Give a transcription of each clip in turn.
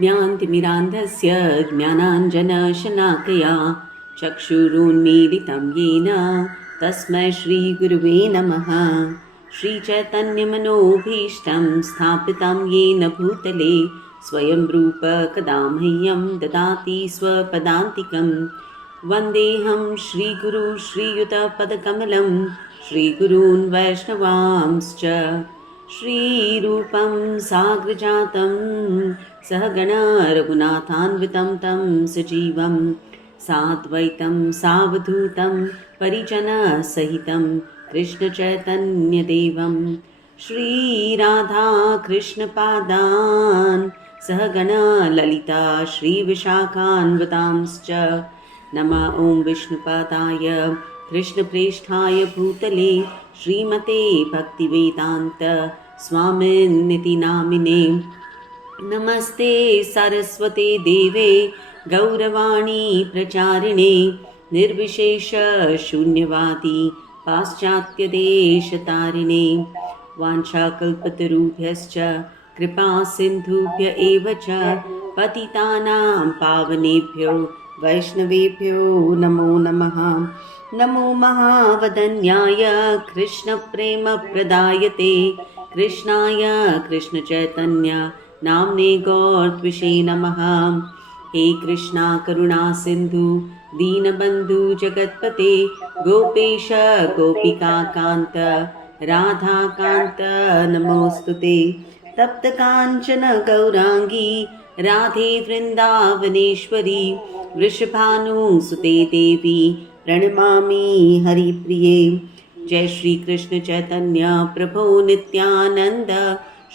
ज्ञानतिमिरान्धस्य ज्ञानाञ्जनशलाकया चक्षुरुन्मीलितं येन तस्मै श्रीगुरुवे नमः। श्रीचैतन्यमनोभीष्टं स्थापितं येन भूतले स्वयं रूप कदा मह्यं ददाति स्वपदान्तिकं। वन्देऽहं श्रीगुरु श्रीयुतपदकमलं श्रीगुरून् वैष्णवांश्च श्रीरूपं साग्रजातं सहगणा रघुनाथान्वितं तं सजीवं साद्वैतं सावधूतं परिजनसहितं कृष्णचैतन्यदेवं श्रीराधाकृष्णपादान् सहगणा ललिता श्रीविशाखान्वितांश्च। नमः ॐ विष्णुपादाय कृष्णप्रेष्ठाय भूतले श्रीमते भक्तिवेदान्त स्वामिनिति नामिने। नमस्ते सरस्वते देवे गौरवाणी प्रचारिणे निर्विशेष शून्यवादी पाश्चात्यदेशतारिणे। वाञ्छाकल्पतरुभ्यश्च कृपा सिन्धुभ्य एव च पतितानां पावनेभ्यो वैष्णवेभ्यो नमो नमः। नमो महावदन्याय कृष्णप्रेमप्रदायते कृष्णाय कृष्णचैतन्य नाम्ने गौरत्विषे नमः। हे कृष्णा करुणा सिन्धु दीनबन्धु जगत्पते गोपेश गोपिकान्त राधाकान्त नमोऽस्तुते। तप्तकाञ्चन गौराङ्गी राधे वृन्दावनेश्वरी वृषभानुसुते देवी प्रणमामि हरिप्रिये। जय श्री कृष्ण चैतन्य प्रभो नित्यानंद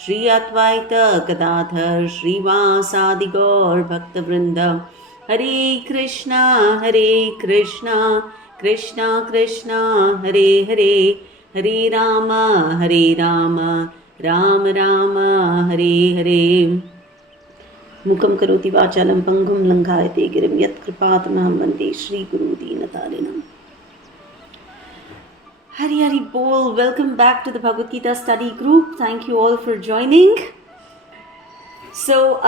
श्री अद्वैत गदाधर श्रीवासादि गौर भक्तवृंद। हरे कृष्णा कृष्णा कृष्णा हरे हरे, हरे राम राम राम हरे हरे। मुखं करोति वाचालं पंगुं लंघायते गिरिं यत्कृपातमहं वन्दे श्रीगुरुदीनतारिणम्। Hari Hari Bol, welcome back to the Bhagavad Gita study group. Thank you all for joining. So,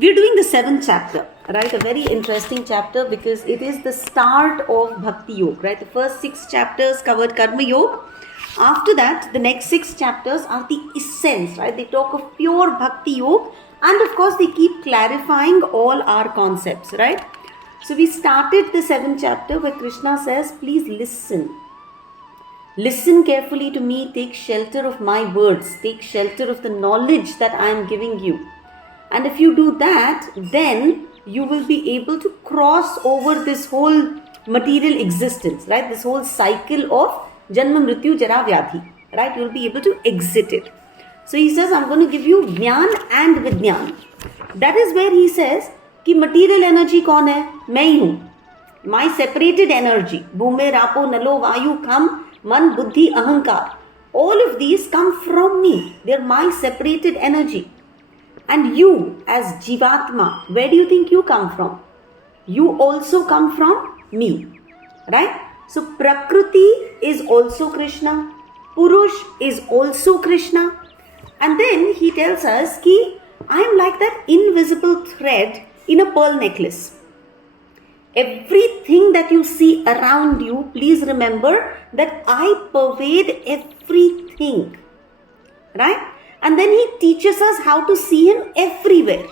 we're doing the 7th chapter, right? A very interesting chapter because it is the start of Bhakti Yoga, right? The first 6 chapters covered Karma Yoga. After that, the next 6 chapters are the essence, right? They talk of pure Bhakti Yoga, and of course, they keep clarifying all our concepts, right? So, we started the 7th chapter where Krishna says, please listen. Listen carefully to me, take shelter of my words, take shelter of the knowledge that I am giving you. And if you do that, then you will be able to cross over this whole material existence, right? This whole cycle of Janma, Mrityu, Jara, Vyadhi, right? You will be able to exit it. So he says, I'm going to give you Jnana and Vijnana. That is where he says, कि material energy कौन है? मैं ही हूँ. My separated energy, भूमे, rapport, नलो, वायु, खम, मन, बुद्धि, अहंकार. All of these come from me. They are my separated energy. And you as Jivatma, where do you think you come from? You also come from me. Right? So Prakriti is also Krishna. Purush is also Krishna. And then he tells us कि I am like that invisible thread in a pearl necklace. Everything that you see around you, please remember that I pervade everything. Right? And then he teaches us how to see him everywhere.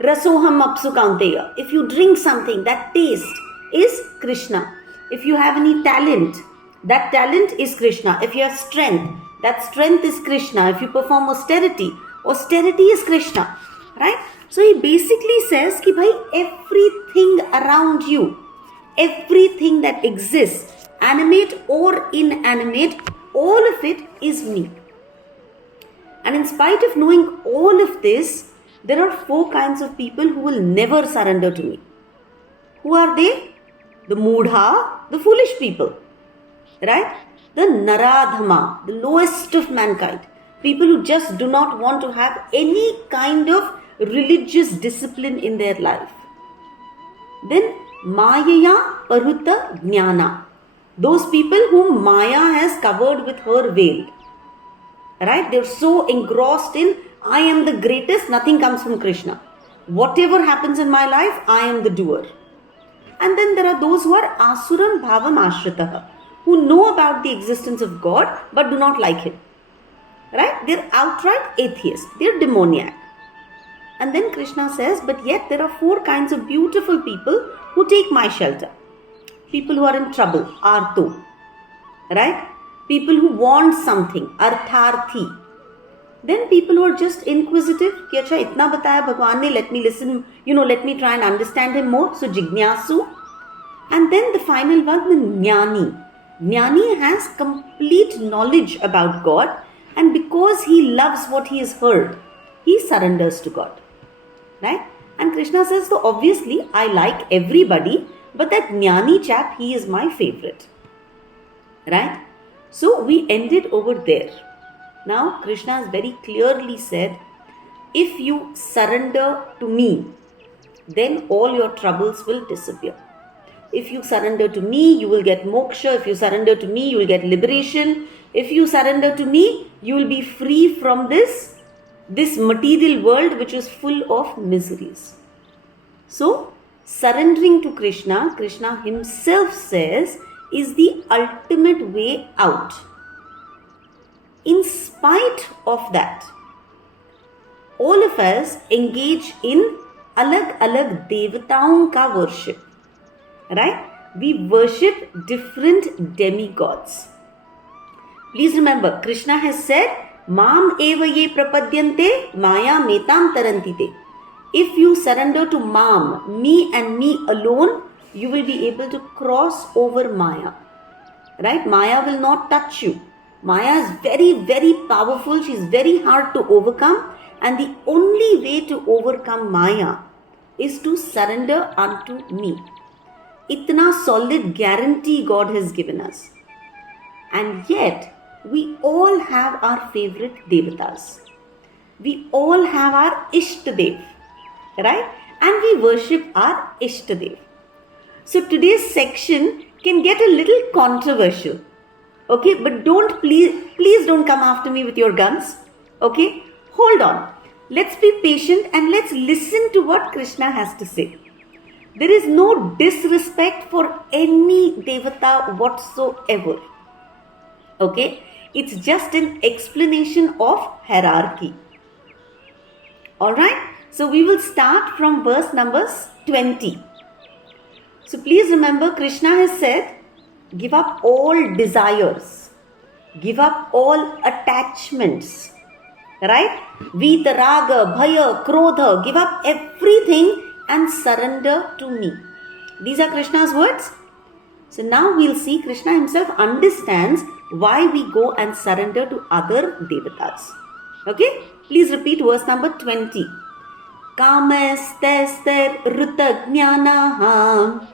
Rasoham apsu kaunteya. If you drink something, that taste is Krishna. If you have any talent, that talent is Krishna. If you have strength, that strength is Krishna. If you perform austerity, austerity is Krishna. Right? So he basically says कि भाई everything around you, everything that exists, animate or inanimate, all of it is me. And in spite of knowing all of this, there are 4 kinds of people who will never surrender to me. Who are they? The Moodha, the foolish people. Right? The Naradhama, the lowest of mankind. People who just do not want to have any kind of religious discipline in their life. Then Mayaya Parhuta Jnana. Those people whom Maya has covered with her veil. Right? They're so engrossed in I am the greatest, nothing comes from Krishna. Whatever happens in my life, I am the doer. And then there are those who are asuram bhavam ashritaha, who know about the existence of God but do not like Him. Right? They're outright atheists. They're demoniac. And then Krishna says, but yet there are 4 kinds of beautiful people who take my shelter. People who are in trouble, arto. Right? People who want something, artharthi. Then people who are just inquisitive, कि अच्छा इतना बताया भगवान ने, let me listen, let me try and understand Him more. So jignasu. And then the final one, the jnani. Jnani has complete knowledge about God, and because he loves what he has heard, he surrenders to God. Right? And Krishna says, so obviously I like everybody, but that jnani chap, he is my favorite. Right? So we ended over there. Now Krishna has very clearly said, if you surrender to me, then all your troubles will disappear. If you surrender to me, you will get moksha. If you surrender to me, you will get liberation. If you surrender to me, you will be free from this material world which is full of miseries. So, surrendering to Krishna, Krishna himself says, is the ultimate way out. In spite of that, all of us engage in alag-alag devataon ka worship. Right? We worship different demigods. Please remember, Krishna has said, Mam eva ye prapadyante maya metam tarantite. If you surrender to Mam, me and me alone, you will be able to cross over Maya. Right? Maya will not touch you. Maya is very, very powerful. She is very hard to overcome. And the only way to overcome Maya is to surrender unto me. Itna solid guarantee God has given us. And yet, we all have our favorite devatas. We all have our Ishtadev. Right? And we worship our Ishtadev. So today's section can get a little controversial. Okay, but please don't come after me with your guns. Okay, hold on. Let's be patient and let's listen to what Krishna has to say. There is no disrespect for any devata whatsoever. Okay, it's just an explanation of hierarchy. Alright, so we will start from verse number 20. So please remember, Krishna has said, give up all desires. Give up all attachments. Right? Vitaraga, bhaya, krodha. Give up everything and surrender to me. These are Krishna's words. So now we'll see Krishna himself understands why we go and surrender to other devatas. Okay? Please repeat verse number 20. Kamastester rutagnyanaha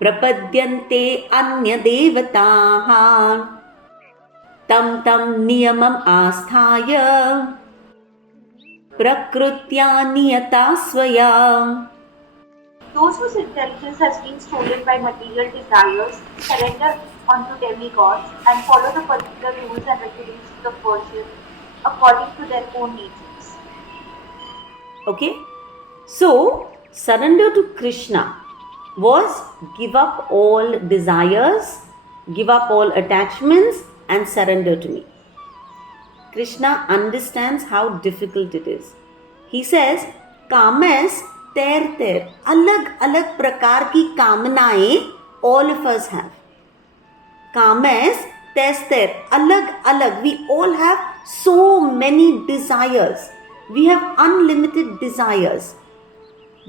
prapadyante anya devataha tam niyamam asthaya prakrutya niyata swaya. Those whose intelligence has been stolen by material desires surrender unto demigods and follow the particular rules and regulations of worship according to their own natures. Okay, so surrender to Krishna was give up all desires, give up all attachments and surrender to me. Krishna understands how difficult it is. He says, kamas ter, alag prakar ki kamnaएं all of us have. Kamas ter, alag, we all have so many desires. We have unlimited desires.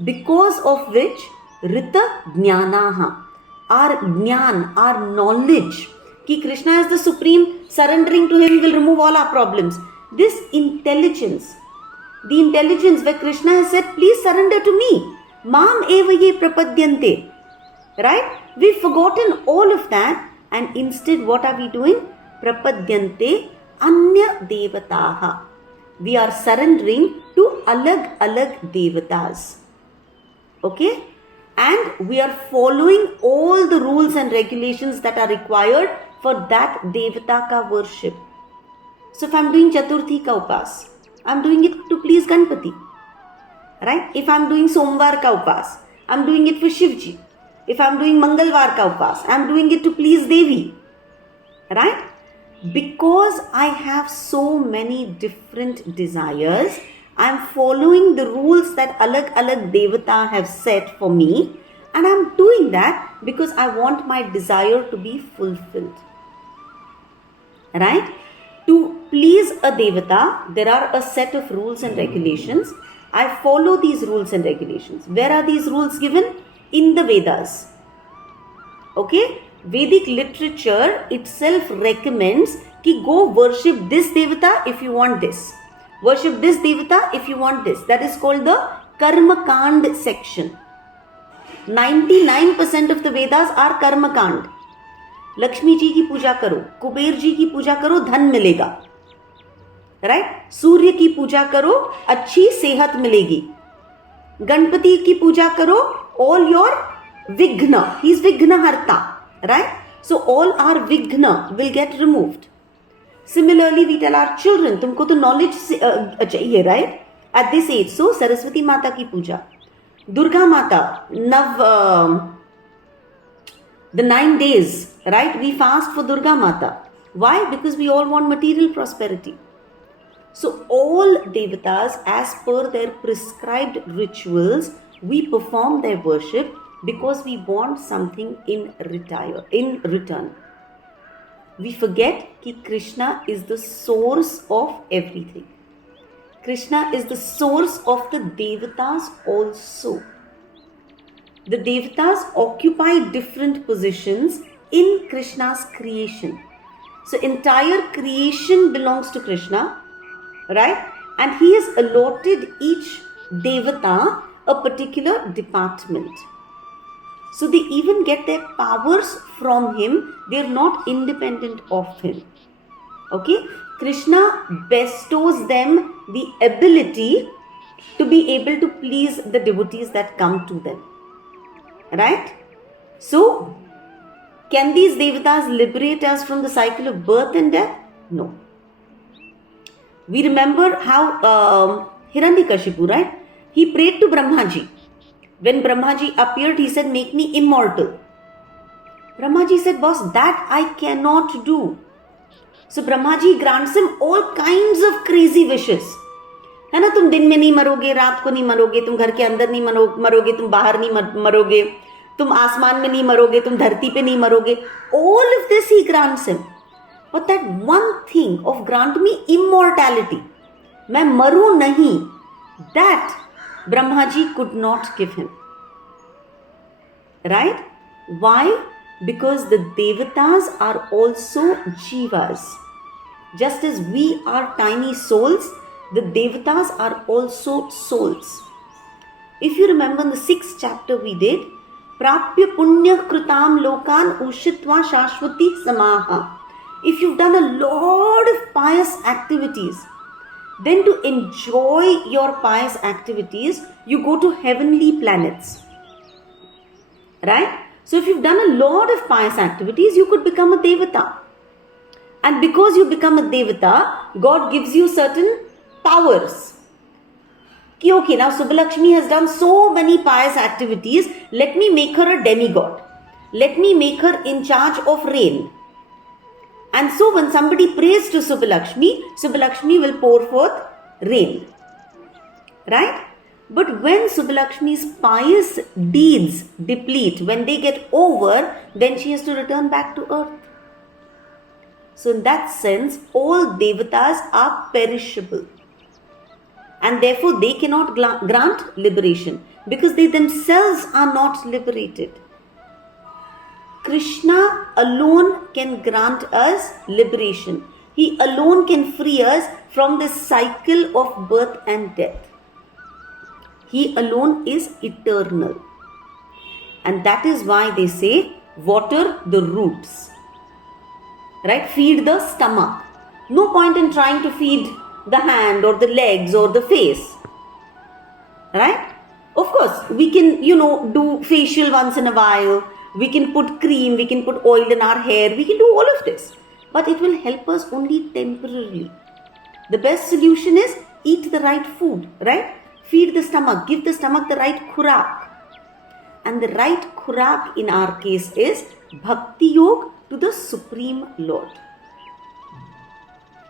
Because of which, Rita Jnanaha, our Jnan, our knowledge, कि Krishna is the supreme, surrendering to him will remove all our problems. This intelligence, the intelligence where Krishna has said, please surrender to me. Mam eva ye prapadyante. Right? We've forgotten all of that and instead what are we doing? Prapadyante anya devataha. We are surrendering to alag devatas. Okay? And we are following all the rules and regulations that are required for that devata ka worship. So if I'm doing Chaturthi ka upas, I'm doing it to please Ganpati. Right? If I'm doing Somvar ka upas, I'm doing it for Shivji. If I'm doing Mangalvar ka upas, I'm doing it to please Devi. Right? Because I have so many different desires, I'm following the rules that alag devata have set for me, and I'm doing that because I want my desire to be fulfilled. Right? To please a devata, there are a set of rules and regulations. I follow these rules and regulations. Where are these rules given? In the Vedas. Okay? Vedic literature itself recommends कि go worship this devata if you want this. Worship this devata if you want this. That is called the Karma Kand section. 99% of the Vedas are Karma Kand. Lakshmi ji की पूजा करो, कुबेर जी की पूजा करो, धन मिलेगा. Right? सूर्य की पूजा करो, अच्छी सेहत मिलेगी. गणपति की पूजा करो, all your विघ्न, he is विघ्नहर्ता. Right? So all our vighna will get removed. Similarly, we tell our children, तुमको तो knowledge चाहिए, right? At this age, so Saraswati माता की पूजा, दुर्गा माता, the 9 days, right? We fast for Durga Mata. Why? Because we all want material prosperity. So all devatas, as per their prescribed rituals, we perform their worship because we want something in return. We forget that Krishna is the source of everything. Krishna is the source of the devatas also. The devatas occupy different positions in Krishna's creation. So entire creation belongs to Krishna, right? And he has allotted each devata a particular department. So they even get their powers from him. They are not independent of him. Okay? Krishna bestows them the ability to be able to please the devotees that come to them. Right? So, can these devatas liberate us from the cycle of birth and death? No. We remember how Hiranyakashipu, right? He prayed to Brahmaji. When Brahmaji appeared, he said, make me immortal. Brahmaji said, boss, that I cannot do. So Brahmaji grants him all kinds of crazy wishes. है ना, तुम दिन में नहीं मरोगे, रात को नहीं मरोगे, तुम घर के अंदर नहीं मरोगे, तुम बाहर नहीं मरोगे, तुम आसमान में नहीं मरोगे, तुम धरती पे नहीं मरोगे. All of this he grants him. But that one thing of grant me immortality, मैं मरूं नहीं, that Brahmaji could not give him. Right? Why? Because the devatas are also jivas. Just as we are tiny souls, the devatas are also souls. If you remember in the 6th chapter we did, Prapya Punya Kritam Lokan Ushitva Shashvati Samaha. If you've done a lot of pious activities, then to enjoy your pious activities, you go to heavenly planets. Right? So if you've done a lot of pious activities, you could become a devata. And because you become a devata, God gives you certain powers. Okay, now Subbalakshmi has done so many pious activities. Let me make her a demigod. Let me make her in charge of rain. And so when somebody prays to Subbalakshmi, Subbalakshmi will pour forth rain. Right? But when Subbalakshmi's pious deeds deplete, when they get over, then she has to return back to earth. So in that sense, all devatas are perishable. And therefore they cannot grant liberation because they themselves are not liberated. Krishna alone can grant us liberation. He alone can free us from the cycle of birth and death. He alone is eternal. And that is why they say, water the roots. Right? Feed the stomach. No point in trying to feed the hand or the legs or the face. Right? Of course, we can, do facial once in a while. We can put cream, we can put oil in our hair. We can do all of this. But it will help us only temporarily. The best solution is eat the right food, right? feed the stomach, give the stomach the right khurak. And the right khurak in our case is Bhakti Yoga to the Supreme Lord.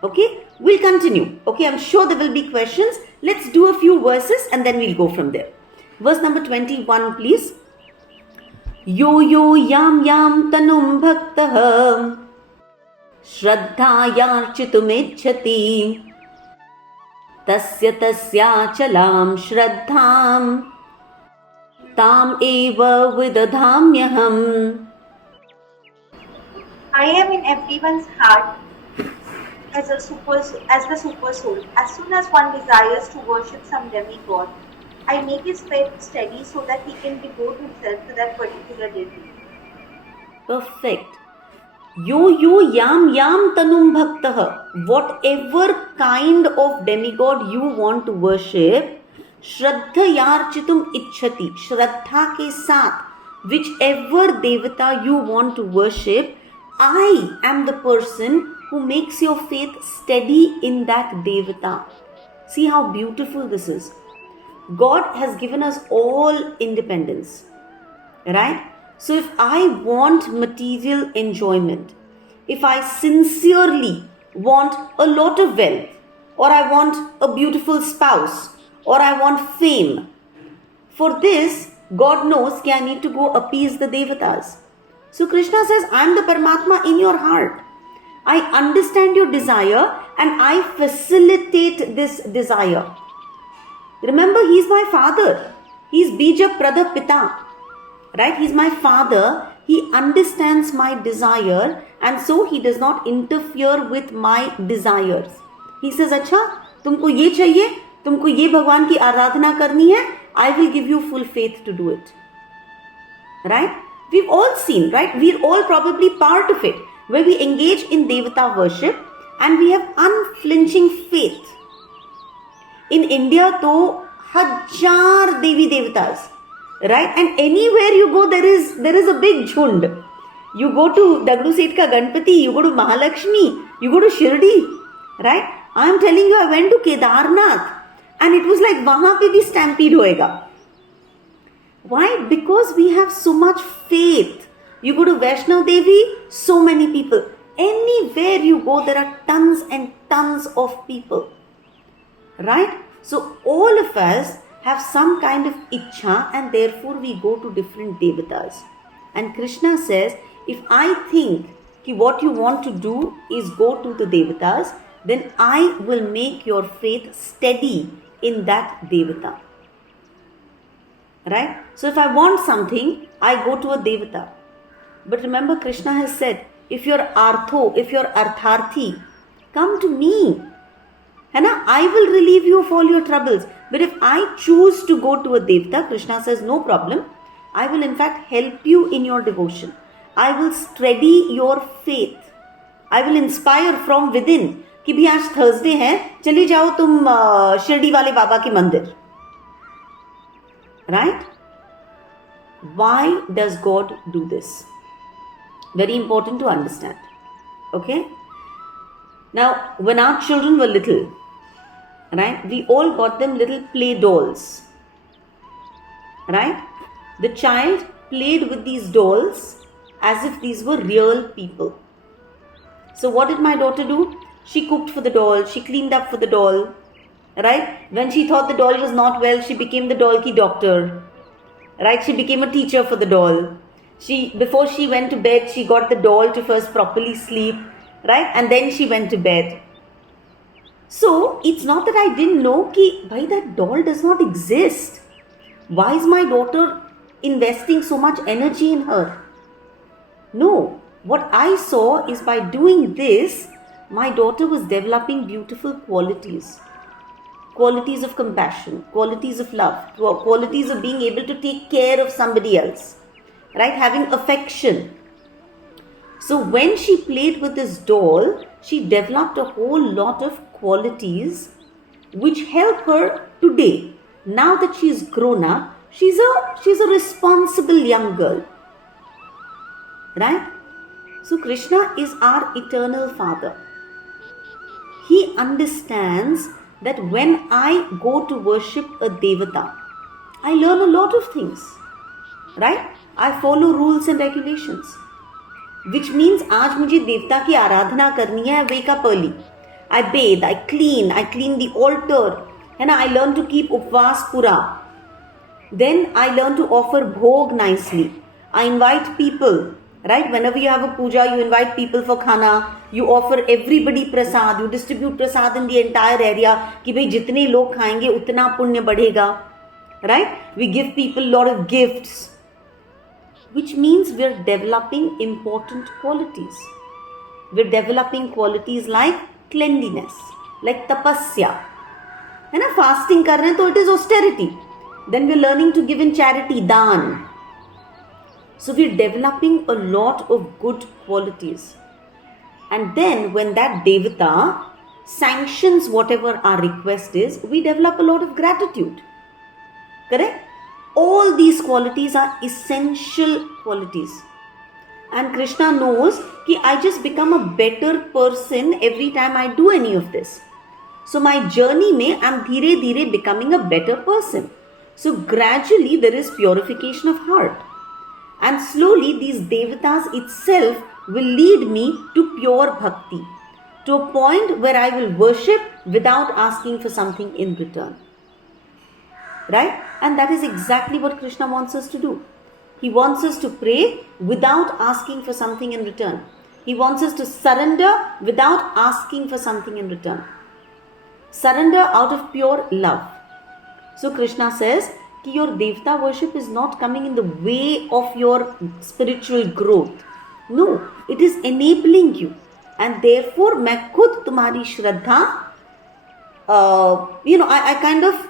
Okay, we'll continue. Okay, I'm sure there will be questions. Let's do a few verses and then we'll go from there. Verse number 21, please. Yo yo yam yam tanum bhaktah Shraddhayarchitumechati Tasya tasya chalam Shraddham Tam eva vidadhamyaham. I am in everyone's heart as the super soul. As soon as one desires to worship some demigod, I make his faith steady so that he can devote himself to that particular deity. Perfect. Yo yo yam yam tanum bhaktah. Whatever kind of demigod you want to worship, Shraddha yarchitum ichhati. Shraddha ke saath, whichever devata you want to worship, I am the person who makes your faith steady in that devata. See how beautiful this is. God has given us all independence, right? So if I want material enjoyment, if I sincerely want a lot of wealth, or I want a beautiful spouse, or I want fame, for this, God knows that I need to go appease the devatas. So Krishna says, I am the Paramatma in your heart. I understand your desire and I facilitate this desire. Remember, he is my father. He is Bija Prada Pita. Right? He is my father. He understands my desire and so he does not interfere with my desires. He says, अच्छा, तुमको ये चाहिए, तुमको ये भगवान की आराधना करनी है, I will give you full faith to do it. Right? We've all seen, right? We're all probably part of it, where we engage in Devata worship and we have unflinching faith. In India, though, हजार Devi Devatas, right? And anywhere you go, there is a big jhund. You go to Dagdu Seth ka Ganpati, you go to Mahalakshmi, you go to Shirdi, right? I am telling you, I went to Kedarnath and it was like, wahan pe bhi stampede hoega. Why? Because we have so much faith. You go to Vaishnav Devi, so many people. Anywhere you go, there are tons and tons of people. Right? So all of us have some kind of ichha and therefore we go to different devatas. And Krishna says, if I think that what you want to do is go to the devatas, then I will make your faith steady in that devata. Right? So if I want something, I go to a devata. But remember, Krishna has said, if you're artho, if you're artharthi, come to me. I will relieve you of all your troubles. But if I choose to go to a devata, Krishna says, no problem. I will in fact help you in your devotion. I will steady your faith. I will inspire from within. कि भी आज Thursday है, चली जाओ तुम शिरडी वाले बाबा के मंदिर. Right? Why does God do this? Very important to understand. Okay? Now, when our children were little, right, we all got them little play dolls. Right? The child played with these dolls as if these were real people. So what did my daughter do? She cooked for the doll, she cleaned up for the doll. Right? When she thought the doll was not well, she became the doll ki doctor. Right? She became a teacher for the doll. Before she went to bed, she got the doll to first properly sleep. Right? And then she went to bed. So, it's not that I didn't know ki, bhai, that doll does not exist. Why is my daughter investing so much energy in her? No. What I saw is by doing this, my daughter was developing beautiful qualities. Qualities of compassion, qualities of love, qualities of being able to take care of somebody else. Right? Having affection. So when she played with this doll, she developed a whole lot of qualities which help her today. Now that she is grown up, she's a responsible young girl. Right? So Krishna is our eternal Father. He understands that when I go to worship a devata, I learn a lot of things, right? I follow rules and regulations, which means आज मुझे देवता की आराधना करनी है. I wake up early, I bathe, I clean the altar, and I learn to keep upvas pura. Then I learn to offer bhog nicely. I invite people, right? Whenever you have a puja, you invite people for khana. You offer everybody prasad. You distribute prasad in the entire area. कि भाई जितने लोग खाएंगे उतना पुण्य बढ़ेगा, right? We give people a lot of gifts, which means we're developing important qualities. We're developing qualities like cleanliness, like tapasya. है ना, fasting कर रहे हैं तो it is austerity. Then we're learning to give in charity, daan. So we're developing a lot of good qualities. And then when that devata sanctions whatever our request is, we develop a lot of gratitude. Correct? All these qualities are essential qualities. And Krishna knows that I just become a better person every time I do any of this. So my journey mein, I'm dhire dhire becoming a better person. So gradually there is purification of heart. And slowly these devatas itself will lead me to pure bhakti, to a point where I will worship without asking for something in return. Right? And that is exactly what Krishna wants us to do. He wants us to pray without asking for something in return. He wants us to surrender without asking for something in return. Surrender out of pure love. So Krishna says that your devata worship is not coming in the way of your spiritual growth. No, it is enabling you. And therefore, मैं खुद तुम्हारी श्रद्धा, I kind of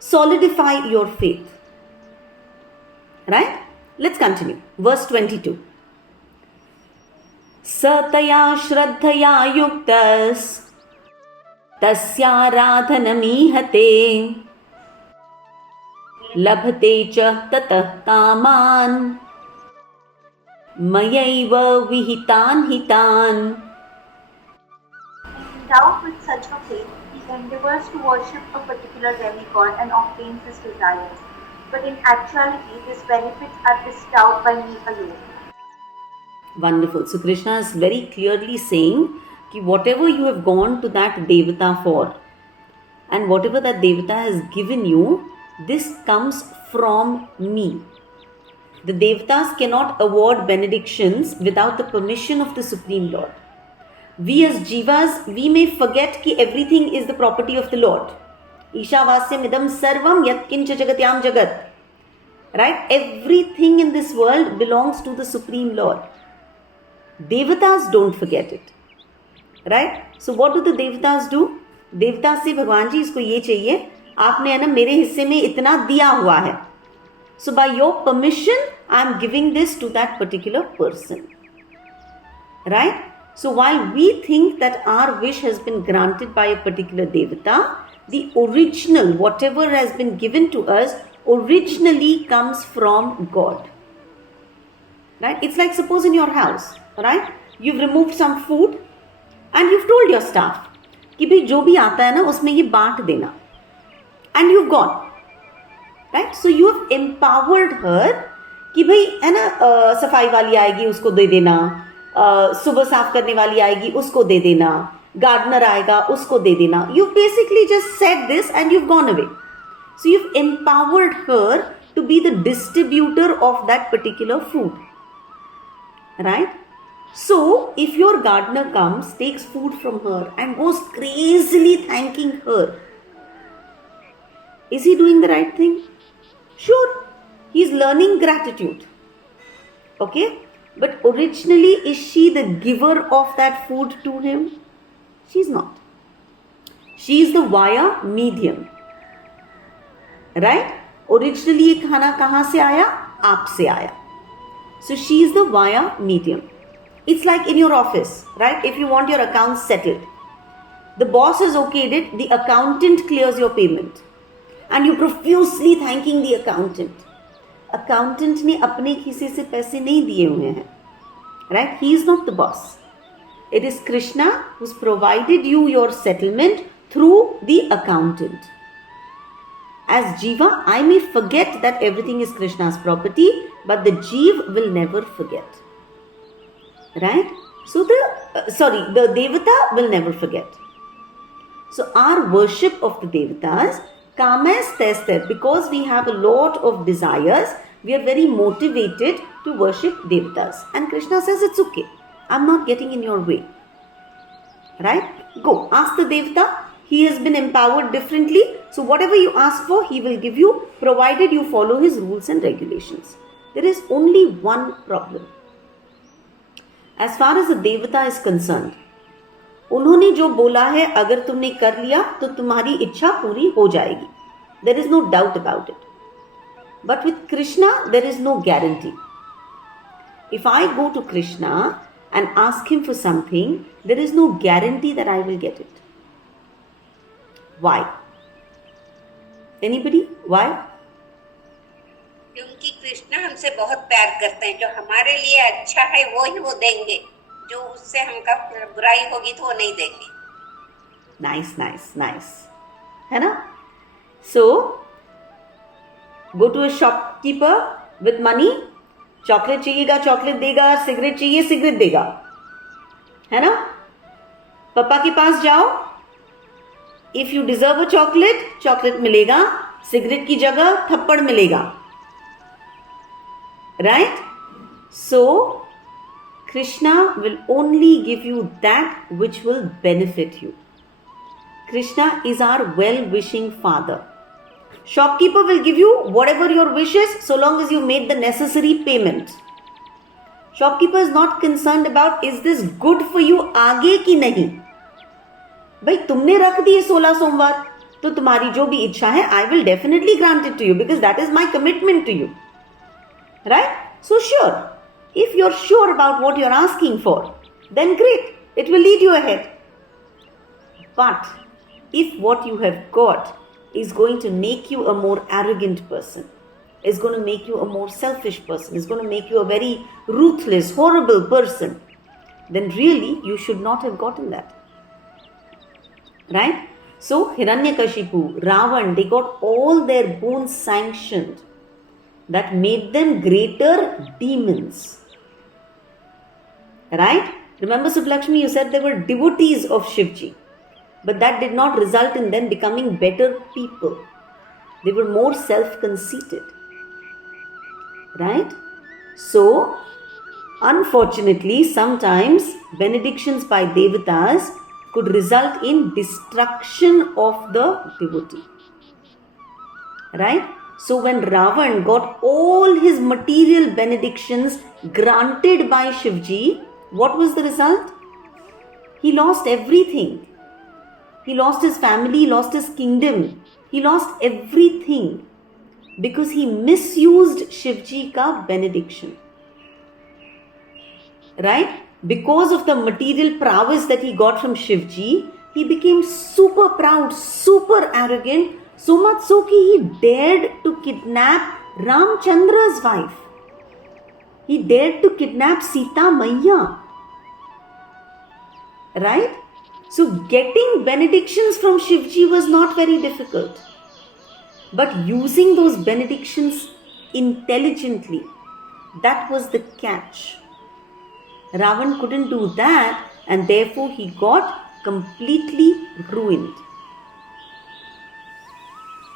solidify your faith. Right? Let's continue. Verse 22. Sataya shraddhaya yuktas tasyaradhanamihate labhate cha tatah kaman mayaiva vihitan hitan. Endowed with such a faith, he endeavors to worship a particular demigod and obtains his desires. But in actuality, these benefits are bestowed by me alone. Wonderful. So Krishna is very clearly saying that whatever you have gone to that devata for, and whatever that devata has given you, this comes from me. The devatas cannot award benedictions without the permission of the Supreme Lord. We as jivas, we may forget that everything is the property of the Lord. Ishavasyam idam sarvam yat kincha jagatyam jagat. Right? Everything in this world belongs to the Supreme Lord. Devatas don't forget it. Right? So what do the devatas do? Devatas say, Bhagwan ji, isko ye chahiye. Aapne है ना मेरे हिस्से में इतना दिया हुआ है. So by your permission, I am giving this to that particular person. Right? So while we think that our wish has been granted by a particular devata, the original, whatever has been given to us, originally comes from God. Right? It's like suppose in your house, right? You've removed some food and you've told your staff कि भाई जो भी आता है ना उसमें ये बांट देना. And you've gone. Right? So you have empowered her कि भाई है ना सफाई वाली आएगी उसको दे देना, सुबह साफ करने वाली आएगी उसको दे देना, gardener आएगा उसको दे देना. You've basically just said this and you've gone away. So you've empowered her to be the distributor of that particular food. Right? So if your gardener comes, takes food from her and goes crazily thanking her, is he doing the right thing? Sure, he is learning gratitude. Okay? But originally, is she the giver of that food to him? She is not. She is the via medium. Right? Originally ये खाना कहाँ से आया? आपसे आया. So she is the via medium. It's like in your office, right? If you want your accounts settled, the boss has okayed it, the accountant clears your payment, and you profusely thanking the accountant. Accountant ने अपने खीसे से पैसे नहीं दिए हुए हैं, right? He is not the boss. It is Krishna who's provided you your settlement through the accountant. As Jiva, I may forget that everything is Krishna's property, but the Jeev will never forget. Right? So the Devata will never forget. So our worship of the Devatas, kamas tested, because we have a lot of desires, we are very motivated to worship Devatas. And Krishna says it's okay. I'm not getting in your way. Right? Go, ask the Devata. He has been empowered differently. So whatever you ask for, he will give you, provided you follow his rules and regulations. There is only one problem. As far as the Devata is concerned, उन्होंने जो बोला है अगर तुमने कर लिया तो तुम्हारी इच्छा पूरी हो जाएगी. There is no doubt about it. But with Krishna, there is no guarantee. If I go to Krishna and ask him for something, there is no guarantee that I will get it. Why? Anybody? Why? क्योंकि कृष्ण हमसे बहुत प्यार करते हैं. जो हमारे लिए अच्छा है वो ही वो देंगे. जो उससे हमका बुराई होगी तो वो नहीं देंगे. Nice. है ना? So, go to a shopkeeper with money. Chocolate चाहिएगा, चॉकलेट देगा. सिगरेट चाहिए, सिगरेट देगा. है ना? पापा के पास जाओ. If you deserve a chocolate, chocolate मिलेगा. सिगरेट की जगह थप्पड़ मिलेगा. Right? So, Krishna will only give you that which will benefit you. Krishna is our well-wishing father. Shopkeeper will give you whatever your wish is so long as you made the necessary payment. Shopkeeper is not concerned about is this good for you आगे की नहीं. भाई तुमने रख दिए 16 सोमवार तो तुम्हारी जो भी इच्छा है I will definitely grant it to you because that is my commitment to you. Right? So sure, if you're sure about what you're asking for, then great, it will lead you ahead. But if what you have got is going to make you a more arrogant person, is going to make you a more selfish person, is going to make you a very ruthless, horrible person, then really you should not have gotten that. Right? So Hiranyakashipu, Ravan, they got all their boons sanctioned. That made them greater demons. Right? Remember Subhlakshmi, you said they were devotees of Shivji. But that did not result in them becoming better people. They were more self-conceited. Right? So, unfortunately, sometimes benedictions by Devatas could result in destruction of the devotee. Right? So when Ravan got all his material benedictions granted by Shivji, what was the result? He lost everything. He lost his family, he lost his kingdom. He lost everything because he misused Shivji ka benediction. Right? Because of the material prowess that he got from Shivji, he became super proud, super arrogant, so much so he dared to kidnap Ramchandra's wife. He dared to kidnap Sita Maiya. Right? So getting benedictions from Shivji was not very difficult. But using those benedictions intelligently, that was the catch. Ravan couldn't do that and therefore he got completely ruined.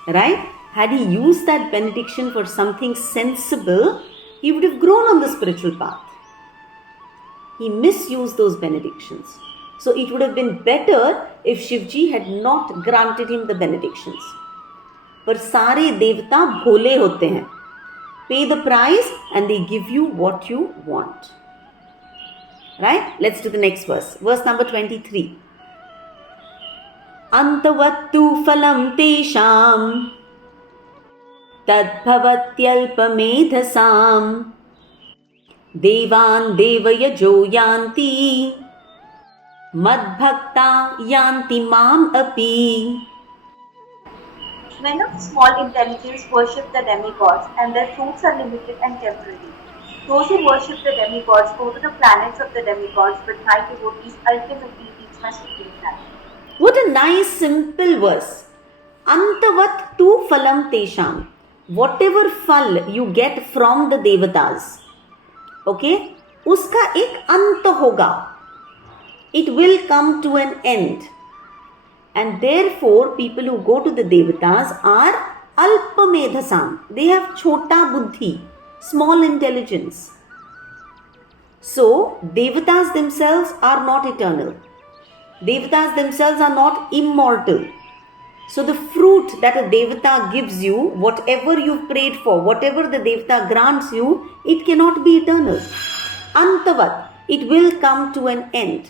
Right? Had he used that benediction for something sensible, he would have grown on the spiritual path. He misused those benedictions. So it would have been better if Shivji had not granted him the benedictions. पर सारे देवता भोले होते हैं. Pay the price and they give you what you want. Right? Let's do the next verse. Verse number 23. Antavattu phalam tesham tadbhavatyalpamedhasam devan devayajo yanti madbhakta yanti mam api. Men of small intelligence worship the demigods, and their fruits are limited and temporary. Those who worship the demigods go to the planets of the demigods, but my devotees ultimately reach my supreme planet. What a nice simple verse. Antavat tu phalam tesham. Whatever phal you get from the devatas, okay, uska ek ant hoga. It will come to an end. And therefore, people who go to the devatas are alpamedhasam. They have chota buddhi, small intelligence. So, devatas themselves are not eternal. Devatas themselves are not immortal. So, the fruit that a devata gives you, whatever you've prayed for, whatever the devata grants you, it cannot be eternal. Antavat, it will come to an end.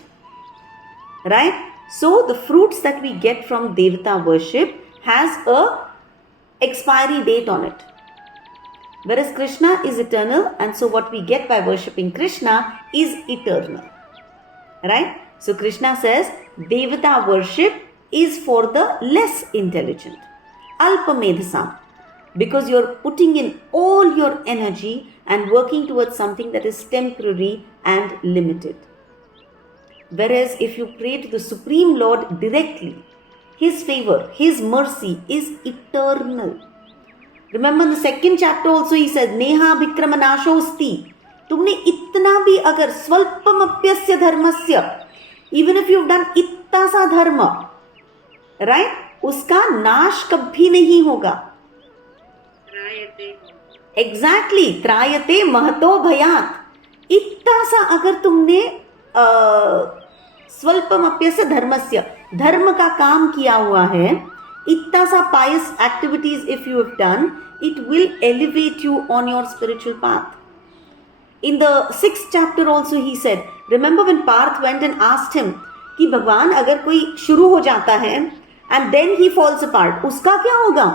Right? So, the fruits that we get from devata worship has a expiry date on it. Whereas Krishna is eternal, and so what we get by worshipping Krishna is eternal. Right? So Krishna says, Devata worship is for the less intelligent. Alpamedhasam. Because you're putting in all your energy and working towards something that is temporary and limited. Whereas if you pray to the Supreme Lord directly, His favor, His mercy is eternal. Remember in the second chapter also he said, Neha Vikrama Nashosti. तुमने इतना भी अगर स्वल्पमप्यस्य धर्मस्य, even if you've done इतना सा धर्म, right, उसका नाश कभी नहीं होगा. Exactly, त्रायते महतो भयात. इतना सा अगर तुमने स्वल्पमप्यस्य धर्मस्य, धर्म का काम किया हुआ है, इतना सा pious activities if you have done, it will elevate you on your spiritual path. In the 6th chapter also he said, remember when Parth went and asked him कि भगवान अगर कोई शुरू हो जाता है and then he falls apart, उसका क्या होगा?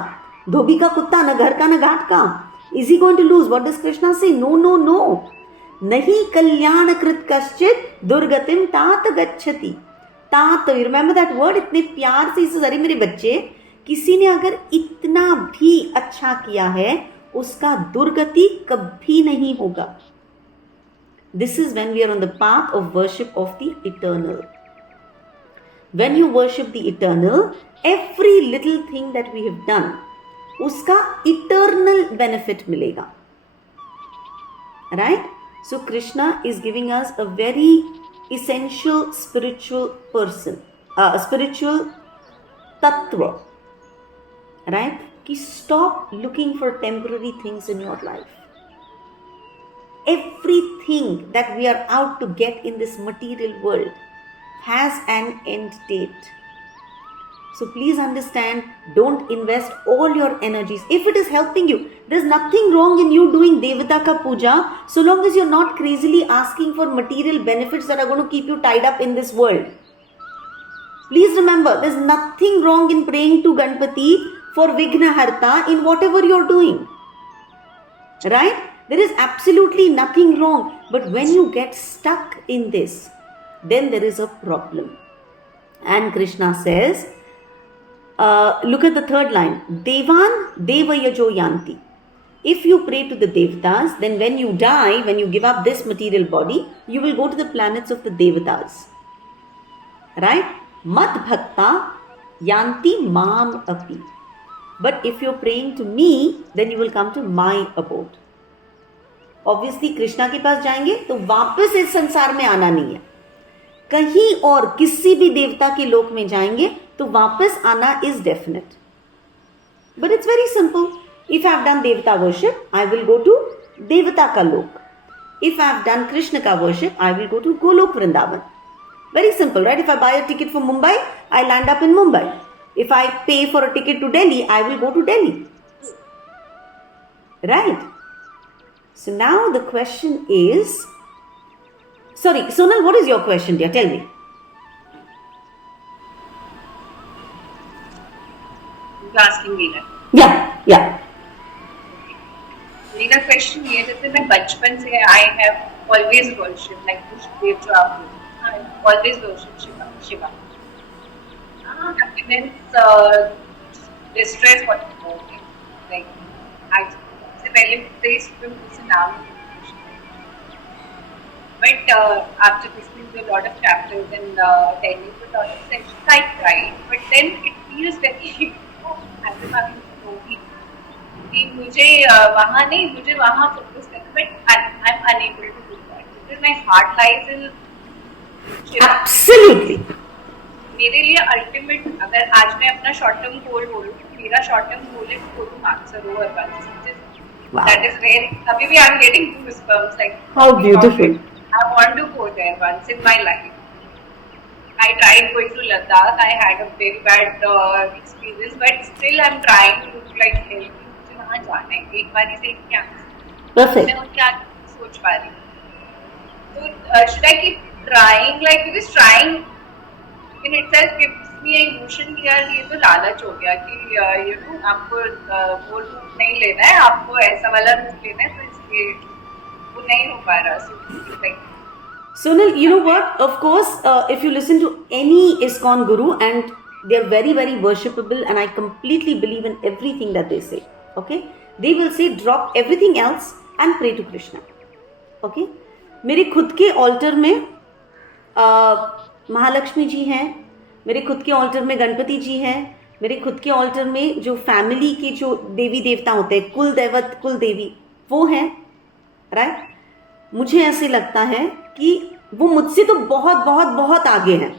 धोबी का कुत्ता, न घर का न घाट का. Is he going to lose? What does Krishna say? No, no, no. नहीं कल्याण कृत कश्चित दुर्गतिम तात गच्छति. तात, you remember that word? इतने प्यार से इसे, अरे मेरे बच्चे, किसी ने अगर इतना भी अच्छा किया है, उसका दुर्गति कभी नहीं होगा. This is when we are on the path of worship of the eternal. When you worship the eternal, every little thing that we have done, उसका eternal benefit मिलेगा. Right? So Krishna is giving us a very essential spiritual person, spiritual tattva. Right? Ki stop looking for temporary things in your life. Everything that we are out to get in this material world has an end date. So please understand, don't invest all your energies. If it is helping you, there's nothing wrong in you doing Devata ka puja, so long as you're not crazily asking for material benefits that are going to keep you tied up in this world. Please remember, there's nothing wrong in praying to Ganpati for Vignaharta in whatever you're doing. Right? There is absolutely nothing wrong. But when you get stuck in this, then there is a problem. And Krishna says, look at the third line. Devan devayajo yanti. If you pray to the devatas, then when you die, when you give up this material body, you will go to the planets of the devatas. Right? Mad bhakta yanti mam api. But if you're praying to me, then you will come to my abode. Obviously, Krishna के पास जाएंगे तो वापस इस संसार में आना नहीं है. कहीं और किसी भी देवता के लोक में जाएंगे तो वापस आना is definite. But it's very simple. If I have done devata worship, I will go to devata ka lok. If I have done Krishna ka worship, I will go to Golok Vrindavan. Very simple, right? If I buy a ticket for Mumbai, I land up in Mumbai. If I pay for a ticket to Delhi, I will go to Delhi. Right? So now the question is, sorry, Sonal, what is your question, dear? Tell me. You're asking me that. Yeah. मेरा question ये है, जैसे मैं बचपन से I have always worship like Shinde जो आप बोल, I always worship Shiva. Happiness, distress, what like I से पहले मुझे इस पे मुझसे नाम But after listening to a lot of chapters and attending to a lot of sessions, I tried. But then it feels very, as if I'm slowly कि मुझे वहाँ नहीं, मुझे वहाँ फोकस करना, but I'm unable to do that because my heart lies in Shiva. Absolutely. मेरे लिए ultimate, अगर आज मैं अपना शॉर्ट टर्म गोल बोलूँ, मेरा शॉर्ट टर्म गोल है to go Mansarovar once. Wow. That is where अभी भी I'm getting goosebumps like How beautiful. I want to go there once in my life. I tried going to Ladakh. I had a very bad experience, but still I'm trying to like hell. मुझे वहाँ जाना है. एक बार इसे क्या? Perfect. मैं क्या सोच पा रही हूँ? तो should I keep trying? Like because trying in itself gives me an emotion कि यार ये तो लालच हो गया कि you know आपको वो रूट नहीं लेना है, आपको ऐसा वाला रूट लेना है, तो इसलिए वो नहीं हो पा रहा. So like Sonal, you know what? Of course, if you listen to any ISKCON guru, and they're very, very worshipable, and I completely believe in everything that they say. Okay, they will say drop everything else and pray to Krishna. Okay, मेरे खुद के alter में महालक्ष्मी जी हैं, मेरे खुद के alter में गणपति जी हैं, मेरे खुद के ऑल्टर में जो फैमिली के जो देवी देवता होते हैं, कुल देवत कुल देवी, वो हैं. राइट, मुझे ऐसे लगता है कि वो मुझसे तो बहुत बहुत बहुत आगे हैं,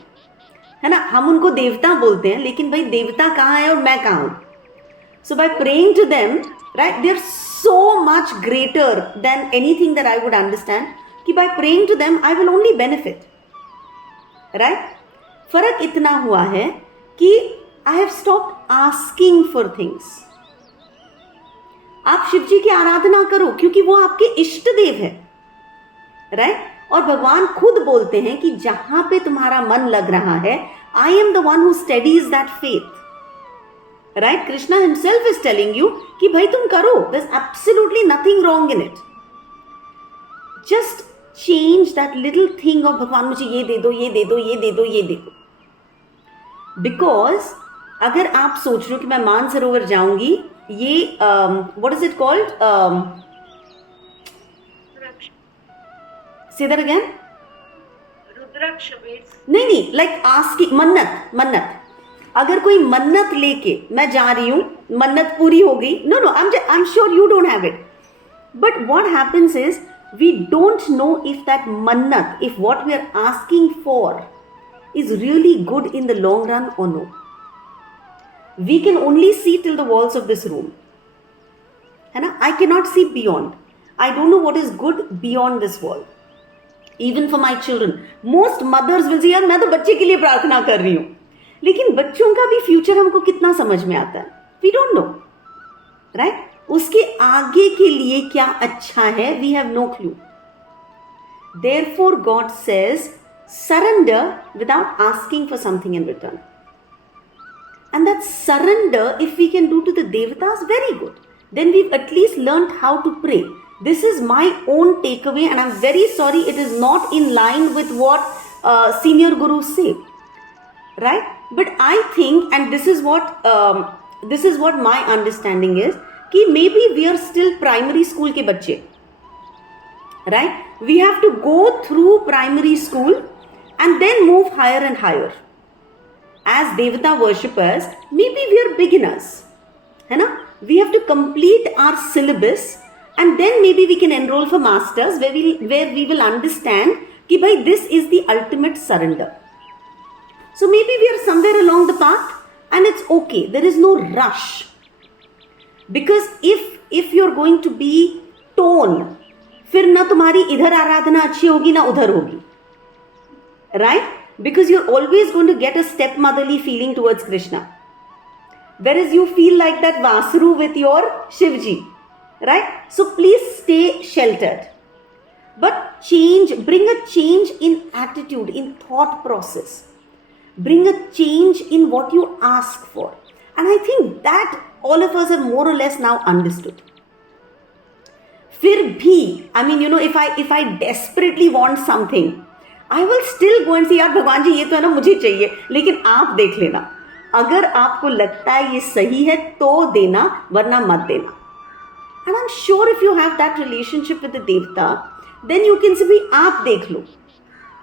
है ना. हम उनको देवता बोलते हैं, लेकिन भाई देवता कहाँ है और मैं कहाँ हूँ. So by praying to them, right, they are so much greater than anything that I would understand, कि by praying to them I will only benefit. Right, फर्क इतना हुआ है कि I have stopped asking for things. आप शिव जी की आराधना करो क्योंकि वो आपके इष्ट देव है. राइट, और भगवान खुद बोलते हैं कि जहां पे तुम्हारा मन लग रहा है, I am the one who studies that faith. Right, Krishna himself is telling you कि भाई तुम करो, there is absolutely nothing wrong in it. Just change that little thing of भगवान मुझे ये दे दो, ये दे दो, ये दे दो, ये दे दो. बिकॉज अगर आप सोच रहे हो कि मैं मानसरोवर जाऊंगी, ये what is it called, say that again. Rudraksha means नहीं, लाइक आस्किंग, मन्नत. अगर कोई मन्नत लेके मैं जा रही हूं, मन्नत पूरी हो गई, no, I am sure you don't have it, but what happens is we don't know if that मन्नत, if what we are asking for is really good in the long run और no. We can only see till the walls of this room, है ना. I can not see beyond. I don't know what is good beyond this wall. Even for my children, most mothers will say, यार मैं तो बच्चे के लिए प्रार्थना कर रही हूँ, लेकिन बच्चों का भी फ्यूचर हमको कितना समझ में आता है, we don't know, right? उसके आगे के लिए क्या अच्छा है, we have no clue. Therefore God says, surrender without asking for something in return. And that surrender, if we can do to the devatas, very good. Then we've at least learned how to pray. This is my own takeaway, and I'm very sorry it is not in line with what senior gurus say, right? But I think, and this is what my understanding is, कि maybe we are still primary school के बच्चे, right? We have to go through primary school and then move higher and higher. As devata worshippers, maybe we are beginners, है ना? We have to complete our syllabus. And then maybe we can enroll for masters where we will understand कि भाई this is the ultimate surrender. So maybe we are somewhere along the path and it's okay. There is no rush. Because if you're going to be torn, फिर ना तुम्हारी इधर आराधना अच्छी होगी ना उधर होगी. Right? Because you're always going to get a stepmotherly feeling towards Krishna. Whereas you feel like that Vasuru with your Shivji. Right? So please stay sheltered. But bring a change in attitude, in thought process. Bring a change in what you ask for. And I think that all of us have more or less now understood. फिर भी, I mean, you know, if I desperately want something, I will still go and say, यार भगवान जी ये तो है ना, मुझे चाहिए, लेकिन आप देख लेना. अगर आपको लगता है ये सही है तो देना, वरना मत देना. And I'm sure if you have that relationship with the devata, then you can say भी आप देख लो.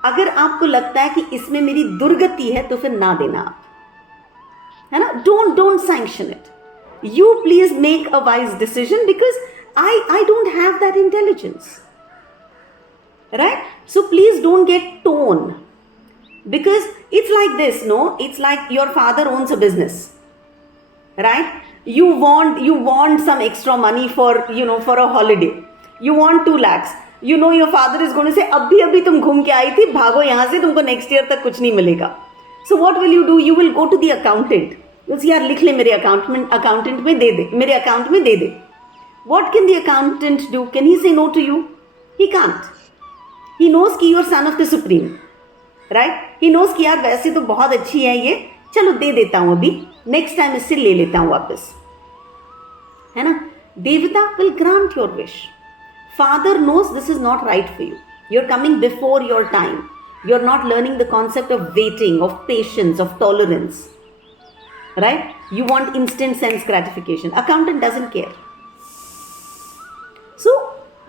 अगर आपको लगता है कि इसमें मेरी दुर्गति है तो फिर ना देना आप, है ना. Don't sanction it. You please make a wise decision because I don't have that intelligence, right? So please don't get torn, because it's like this, no? It's like your father owns a business, right? You want some extra money for, for a holiday. You want 2 lakhs. Your father is going to say, abhi tum घूम के आई थी, भागो यहाँ से, तुमको next year तक कुछ नहीं मिलेगा. So what will you do? You will go to the accountant. You'll say, यार लिख ले मेरे accountant में दे दे, मेरे account में दे दे. What can the accountant do? Can he say no to you? He can't. He knows कि you're son of the supreme, right? He knows कि यार वैसे तो बहुत अच्छी है ये, चलो दे देता हूँ अभी, next time इससे ले लेता हूँ वापस, है ना. देवता will grant your wish. Father knows this is not right for you. You're coming before your time. You're not learning the concept of waiting, of patience, of tolerance, right? You want instant sense gratification. Accountant doesn't care. So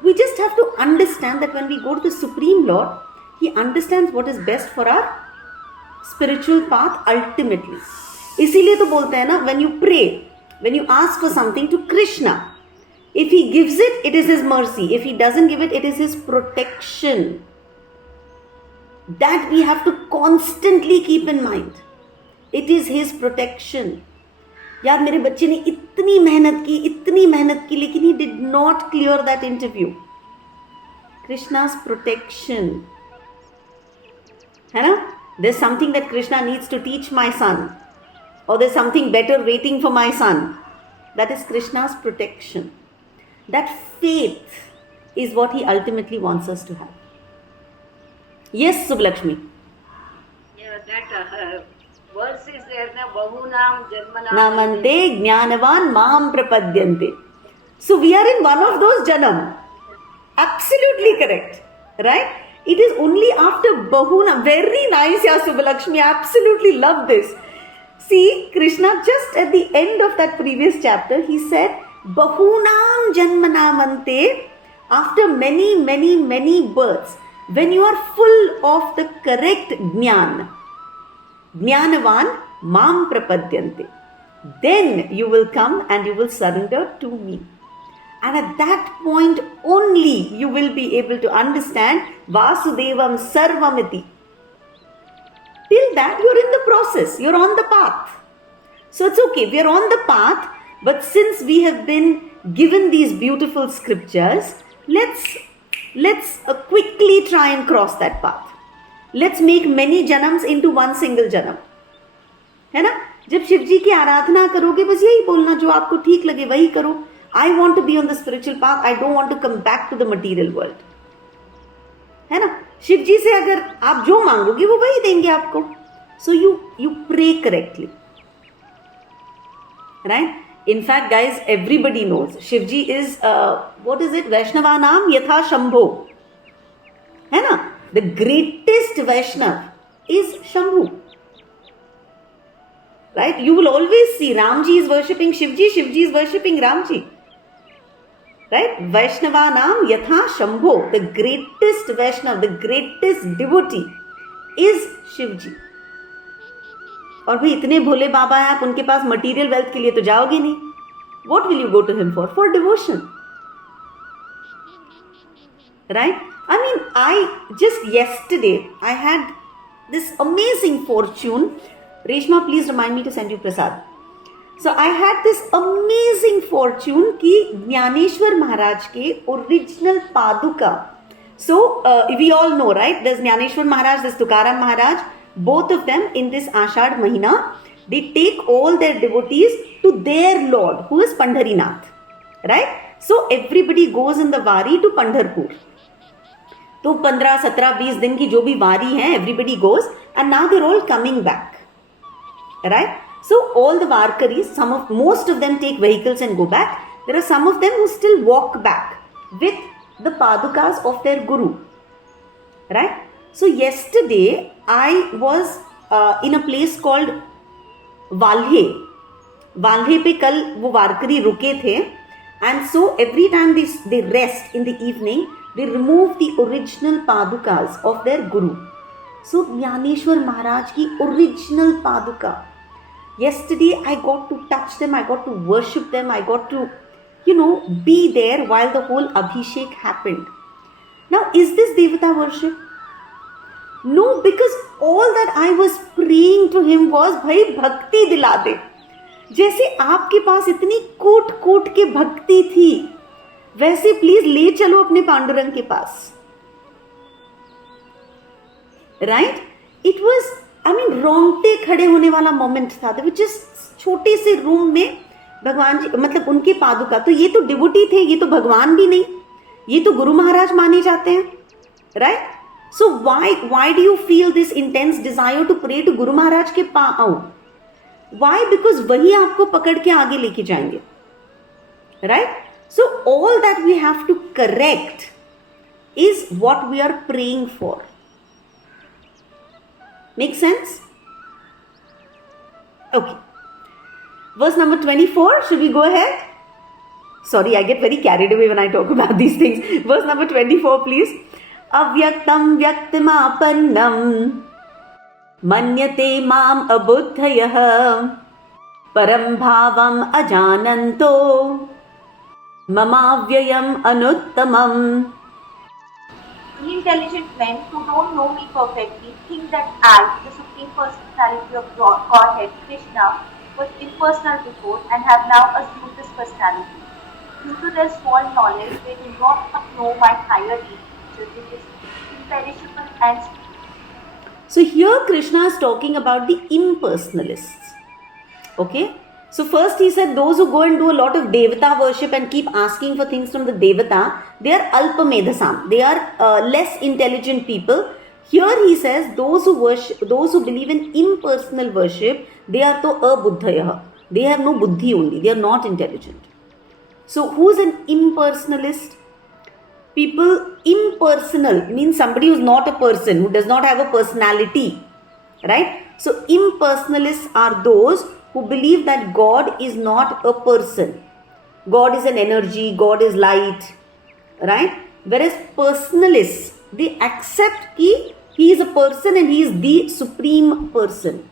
we just have to understand that when we go to the Supreme Lord, He understands what is best for our spiritual path ultimately. इसीलिए तो बोलते हैं ना, when you pray, when you ask for something to Krishna, if He gives it, it is His mercy. If He doesn't give it, it is His protection. That we have to constantly keep in mind. It is His protection. यार मेरे बच्चे ने इतनी मेहनत की लेकिन he did not clear that interview. Krishna's protection, है ना. There's something that Krishna needs to teach my son, or there's something better waiting for my son. That is Krishna's protection. That faith is what He ultimately wants us to have. Yes, Subbalakshmi. Yeah, that verse is there, na bahunam janmanam namante jnanavan mam prapadyante. So we are in one of those janam. Absolutely correct, right? It is only after bahunam. Very nice, yeah, Subbalakshmi. Absolutely love this. See, Krishna just at the end of that previous chapter, he said bahunam janmanamante. After many births, when you are full of the correct jnana, Jnanavan mam prapadyante, then you will come and you will surrender to me. And at that point only you will be able to understand Vasudevam Sarvamiti. Till that you're in the process, you're on the path. So it's okay, we are on the path, but since we have been given these beautiful scriptures, let's quickly try and cross that path. Let's make many janams into one single janam, है ना. जब शिव जी की आराधना करोगे बस यही बोलना, जो आपको ठीक लगे वही करो. I want to be on the spiritual path. I don't want to come back to the material world, है ना. शिव जी से अगर आप जो मांगोगे वो वही देंगे आपको. So you pray correctly, right? In fact, guys, everybody knows Shiv ji is what is it? Vaishnava naam yatha Shambho, है ना. The greatest Vaishnav is Shambhu, right? You will always see Ramji is worshipping Shivji, Shivji is worshipping Ramji, right? Vaishnava naam yatha Shambho. The greatest Vaishnav, the greatest devotee is Shivji. और भाई इतने भोले बाबा हैं आप, उनके पास material wealth के लिए तो जाओगे नहीं. What will you go to him for? For devotion, right? I mean, just yesterday, I had this amazing fortune. Reshma, please remind me to send you prasad. So I had this amazing fortune कि ज्ञानेश्वर महाराज के original पादुका. So we all know, right? There's Jnaneshwar Maharaj, there's Tukaram Maharaj. Both of them in this Ashad Mahina, they take all their devotees to their Lord, who is Pandharinath, right? So everybody goes in the Wari to Pandharpur. तो 15, 17, 20 दिन की जो भी वारी है, everybody goes, and now they're all coming back, right? So all the Varkaris, most of them take vehicles and go back. There are some of them who still walk back with the padukas of their guru, right? So yesterday I was in a place called Valhe. Valhe पे कल वो वारकरी रुके थे, and so every time they rest in the evening, They remove the original padukas of their guru. So Jnaneshwar Maharaj ki original paduka. Yesterday I got to touch them, I got to worship them, I got to, be there while the whole Abhishek happened. Now, is this Devata worship? No, because all that I was praying to him was, भाई भक्ति दिला दे. जैसे आपके पास इतनी कूट कूट के भक्ति थी, वैसे प्लीज ले चलो अपने पांडुरंग के पास. Right? It was, रोंगटे खड़े होने वाला मोमेंट था. जिस छोटे से रूम में भगवान जी, मतलब उनके पादुका, तो ये तो डिवोटी थे, ये तो भगवान भी नहीं, ये तो गुरु महाराज माने जाते हैं. Right? So why do you feel this intense desire to pray to Guru Maharaj के पाँव? Why? Because वही आपको पकड़ के आगे लेके जाएंगे. Right? So all that we have to correct is what we are praying for. Make sense? Okay. Verse number 24, should we go ahead? Sorry, I get very carried away when I talk about these things. Verse number 24, please. Avyaktam vyaktimapannam manyate mam abuddhayah param bhavam ajananto mamavyayam anuttamam. Intelligent men who don't know me perfectly think that I, the Supreme Personality of Godhead, Krishna, was impersonal before and have now assumed this personality. Due to their small knowledge, they do not know my higher nature, which is imperishable and spiritual. So here Krishna is talking about the impersonalists. Okay? So first he said those who go and do a lot of Devata worship and keep asking for things from the Devata, they are alpamedhasam. They are less intelligent people. Here he says those who believe in impersonal worship, they are to abuddhayah. They have no buddhi only. They are not intelligent. So who's an impersonalist? People, impersonal means somebody who's not a person, who does not have a personality. Right? So impersonalists are those who believe that God is not a person. God is an energy, God is light. Right? Whereas personalists, they accept that he is a person and he is the supreme person.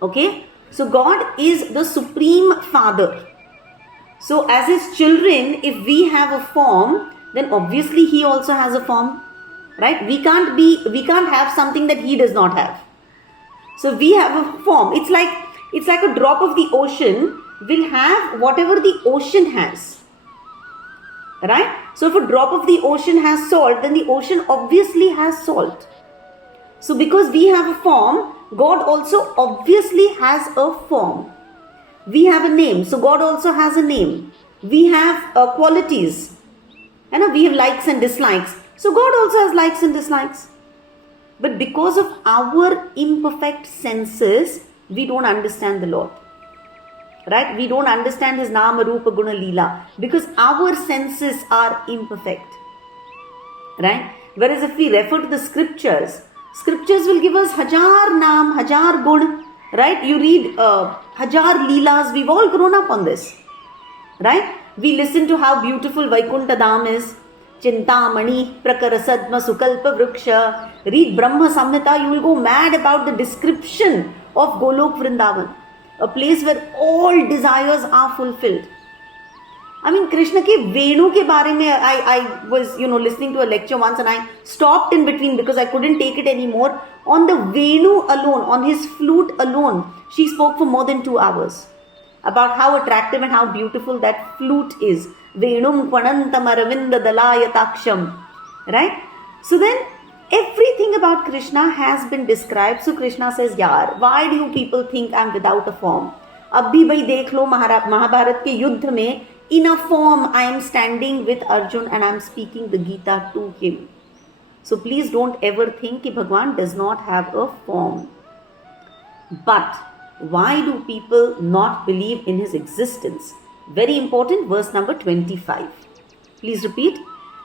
Okay? So God is the supreme father. So as his children, if we have a form, then obviously he also has a form. Right? We can't have something that he does not have. So we have a form. It's like a drop of the ocean will have whatever the ocean has. Right? So if a drop of the ocean has salt, then the ocean obviously has salt. So because we have a form, God also obviously has a form. We have a name, so God also has a name. We have qualities. We have likes and dislikes. So God also has likes and dislikes. But because of our imperfect senses, we don't understand the Lord. Right? We don't understand His Nama, Rupa, Guna, Leela. Because our senses are imperfect. Right? Whereas if we refer to the scriptures will give us Hajar Naam, Hajar Gun. Right? You read Hajar Leelas. We've all grown up on this. Right? We listen to how beautiful Vaikuntha Dham is. Chintamani, Prakarasadma, Sukalpa Vriksha. Read Brahma Samhita, you will go mad about the description of Golok Vrindavan. A place where all desires are fulfilled. Krishna ke Venu ke baare mein, I was, listening to a lecture once and I stopped in between because I couldn't take it anymore. On the Venu alone, on his flute alone, she spoke for more than 2 hours about how attractive and how beautiful that flute is. Venum Kvanantam Aravinda Dalayataksham. Right? So then, everything about Krishna has been described. So Krishna says, Yaar, why do you people think I'm without a form? Ab bhi bhai dekh lo Mahabharat ke yuddha mein, in a form I am standing with Arjun and I am speaking the Gita to him. So please don't ever think that Bhagwan does not have a form. But why do people not believe in his existence? Very important, verse number 25. Please repeat.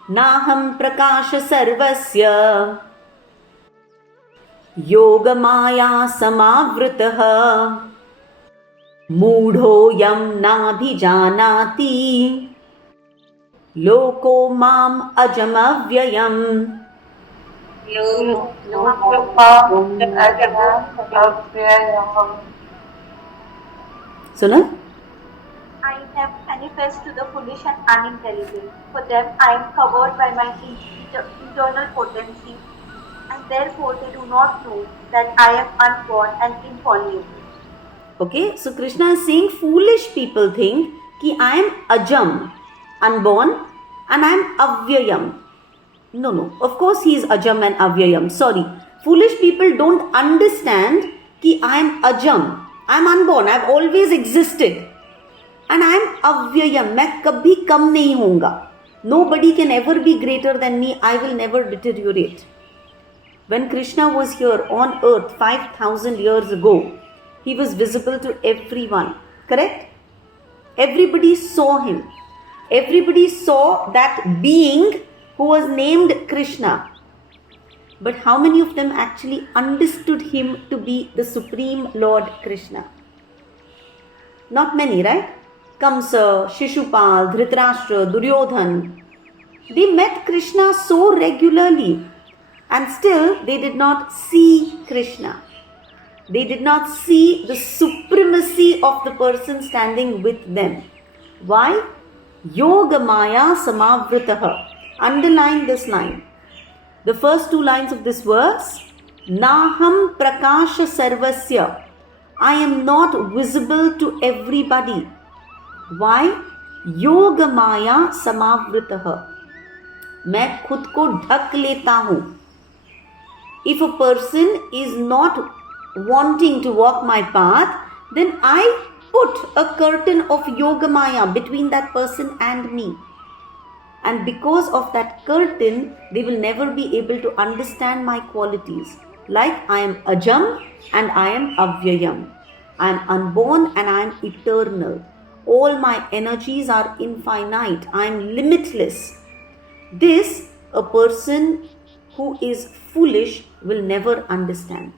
Naham prakasha sarvasya yogamaya samavritah moodho yam nabhijanati Loko mam ajamavyayam. Sunal? I am manifest to the foolish and unintelligent. For them, I am covered by my internal potency, and therefore they do not know that I am unborn and infallible. Okay, so Krishna is saying foolish people think कि I am ajam, unborn, and I am avyayam. No, of course he is ajam and avyayam. Sorry, foolish people don't understand कि I am ajam, I am unborn, I have always existed. And I am avyayam, मैं कभी कम नहीं होऊंगा. Nobody can ever be greater than me, I will never deteriorate. When Krishna was here on earth 5,000 years ago, he was visible to everyone, correct? Everybody saw him. Everybody saw that being who was named Krishna. But how many of them actually understood him to be the Supreme Lord Krishna? Not many, right? Kamsa, Shishupal, Dhritarashtra, Duryodhan. They met Krishna so regularly and still they did not see Krishna. They did not see the supremacy of the person standing with them. Why? Yoga Maya Samavritah. Underline this line. The first two lines of this verse. Naham Prakasha Sarvasya. I am not visible to everybody. Why? Yoga Maya Samavritah. मैं खुद को ढक लेता हूँ. If a person is not wanting to walk my path, then I put a curtain of Yoga Maya between that person and me. And because of that curtain, they will never be able to understand my qualities. Like I am Ajam and I am Avyayam. I am unborn and I am eternal. All my energies are infinite. I am limitless. This, a person who is foolish will never understand.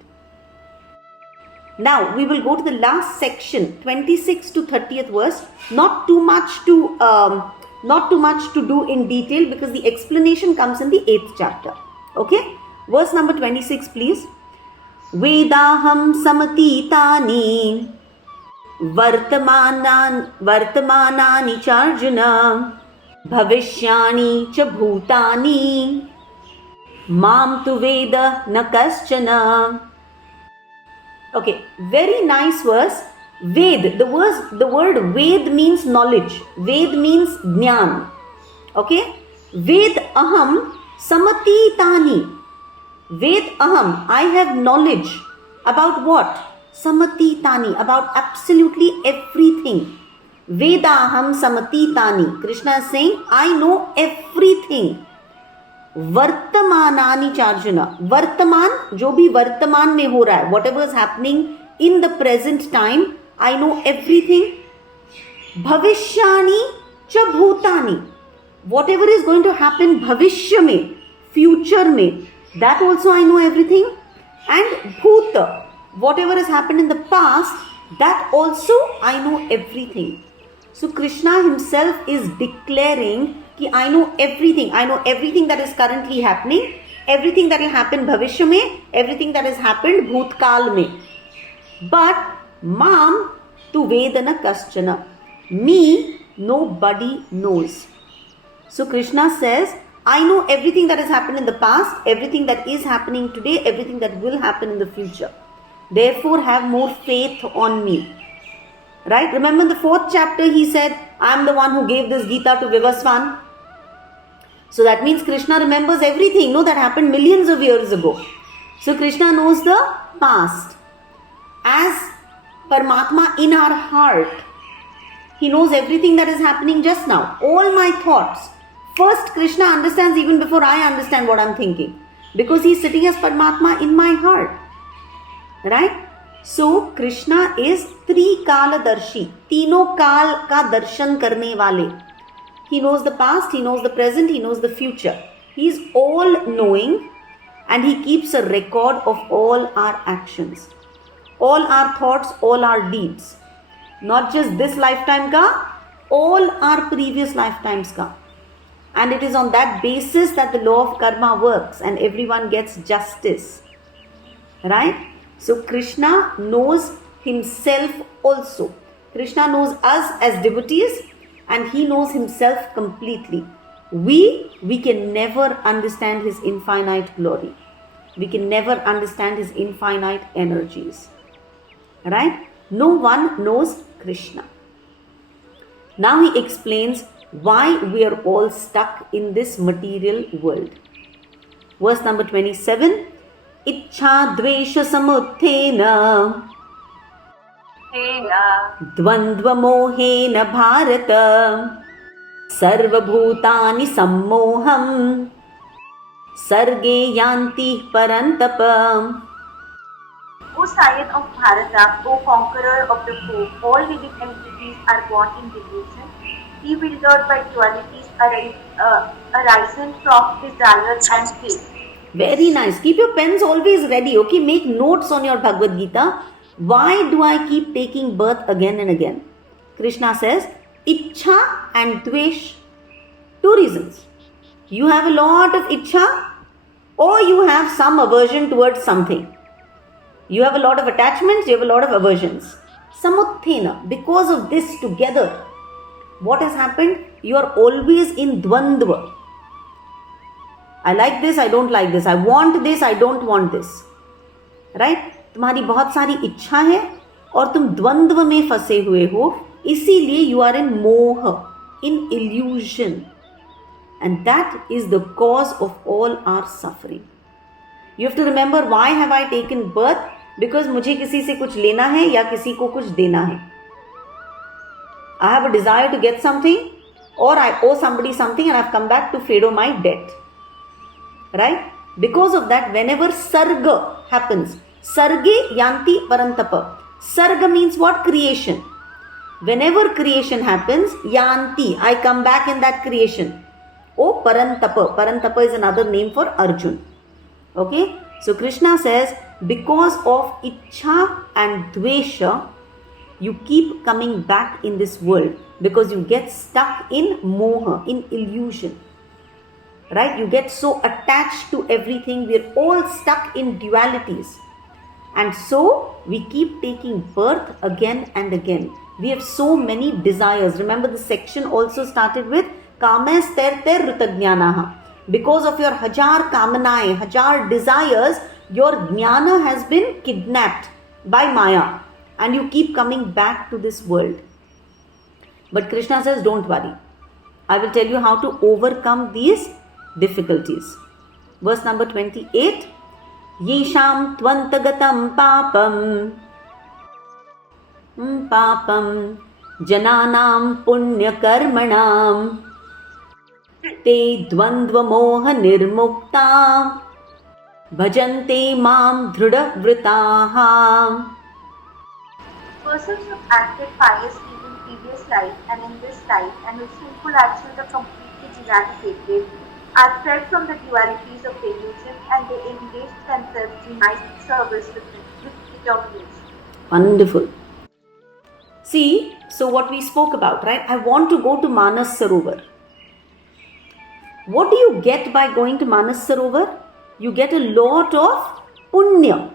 Now we will go to the last section, 26 to 30th verse. Not too much to do in detail because the explanation comes in the 8th chapter. Okay, verse number 26, please. Vedaham samatitani vartamanani charjuna bhavishyani cha bhutani mam tu veda na kaschana. Okay, very nice verse. Ved, the word Ved means knowledge. Ved means Jnana. Okay, Ved aham samatitani. Ved aham, I have knowledge. About what? Samatitani, about absolutely everything. Vedaham samatitani. Krishna is saying, I know everything. Vartamanani charjana. Vartaman, जो भी वर्तमान में हो रहा है, whatever is happening in the present time, I know everything. Bhavishyani cha bhutani. Whatever is going to happen bhavishya mein, future mein, that also I know everything. And bhuta, whatever has happened in the past, that also I know everything. So Krishna himself is declaring कि I know everything. I know everything that is currently happening, everything that will happen bhavishya mein, everything that has happened bhutkal mein. But Mam tu vedana kaschana. Me, nobody knows. So Krishna says, I know everything that has happened in the past, everything that is happening today, everything that will happen in the future. Therefore, have more faith on me. Right? Remember in the 4th chapter, he said, I am the one who gave this Gita to Vivaswan. So that means Krishna remembers everything. No, that happened millions of years ago. So Krishna knows the past. As Paramatma in our heart, he knows everything that is happening just now. All my thoughts. First, Krishna understands even before I understand what I am thinking. Because he is sitting as Paramatma in my heart. Right? So, Krishna is Trikaladarshi. Tino Kal ka darshan karne wale. He knows the past, he knows the present, he knows the future. He is all knowing and he keeps a record of all our actions. All our thoughts, all our deeds. Not just this lifetime ka, all our previous lifetimes ka. And it is on that basis that the law of karma works and everyone gets justice. Right? So Krishna knows himself also. Krishna knows us as devotees and he knows himself completely. We can never understand his infinite glory. We can never understand his infinite energies. Right? No one knows Krishna. Now he explains why we are all stuck in this material world. Verse number 27. Ichha dvesha samuthena dvandva mohena bharata sarvabhutani sammoham sarge yanti parantapa. O scion of Bharata, O conqueror of the foe, all living entities are born in delusion, bewildered by dualities arising from desire and faith. Very nice. Keep your pens always ready, okay? Make notes on your Bhagavad Gita. Why do I keep taking birth again and again? Krishna says, Ichha and Dvesh. Two reasons. You have a lot of Ichha or you have some aversion towards something. You have a lot of attachments, you have a lot of aversions. Samuthena, because of this together, what has happened? You are always in dvandva. I like this, I don't like this. I want this, I don't want this. Right? तुम्हारी बहुत सारी इच्छा है और तुम द्वंद्व में फंसे हुए हो, इसीलिए you are in moha, in illusion. And that is the cause of all our suffering. You have to remember, why have I taken birth? Because मुझे किसी से कुछ लेना है या किसी को कुछ देना है. I have a desire to get something or I owe somebody something and I have come back to fado my debt. Right? Because of that, whenever sarga happens, sarge yanti parantapa. Sarga means what? Creation. Whenever creation happens, yanti, I come back in that creation. Oh, parantapa. Parantapa is another name for Arjun. Okay? So Krishna says, because of ichha and dvesha, you keep coming back in this world because you get stuck in moha, in illusion. Right? You get so attached to everything. We're all stuck in dualities. And so we keep taking birth again and again. We have so many desires. Remember, the section also started with kames ter rutagnyanaha. Because of your hajar kamanae, hajar desires, your jnana has been kidnapped by Maya. And you keep coming back to this world. But Krishna says, don't worry. I will tell you how to overcome these difficulties. Verse number 28. Yesham tvantagatam papam jananam punya karmanam te dvandva moha nirmukta bhajante mam dhruda vritaha. Persons who acted piously in previous life and in this life and whose sinful actions are completely eradicated are freed from the dualities of delusion and they engage themselves in nice service with determination. Wonderful. See, so what we spoke about, right? I want to go to Manas Sarovar. What do you get by going to Manas Sarovar? You get a lot of punya.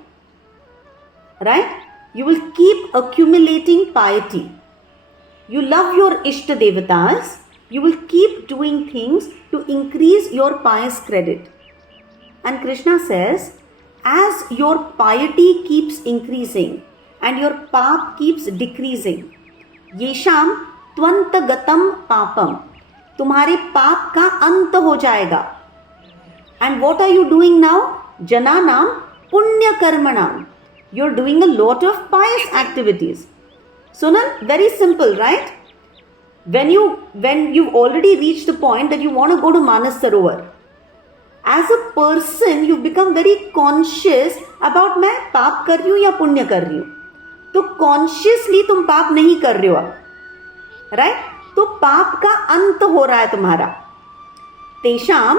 Right? You will keep accumulating piety. You love your Ishta Devatas. You will keep doing things to increase your pious credit. And Krishna says, as your piety keeps increasing and your pap keeps decreasing, yesham tvantagatam papam, तुम्हारे पाप का अंत हो जाएगा. And what are you doing now? Jananam punya karmanam. You're doing a lot of pious activities. Sunal, very simple, right? When you've already reached the point that you want to go to Manas Sarovar, as a person you've become very conscious about मैं पाप कर रही हूँ या पुण्य कर रही हूँ. तो consciously तुम पाप नहीं कर रहे हो अब, right? तो पाप का अंत हो रहा है तुम्हारा. तेषाम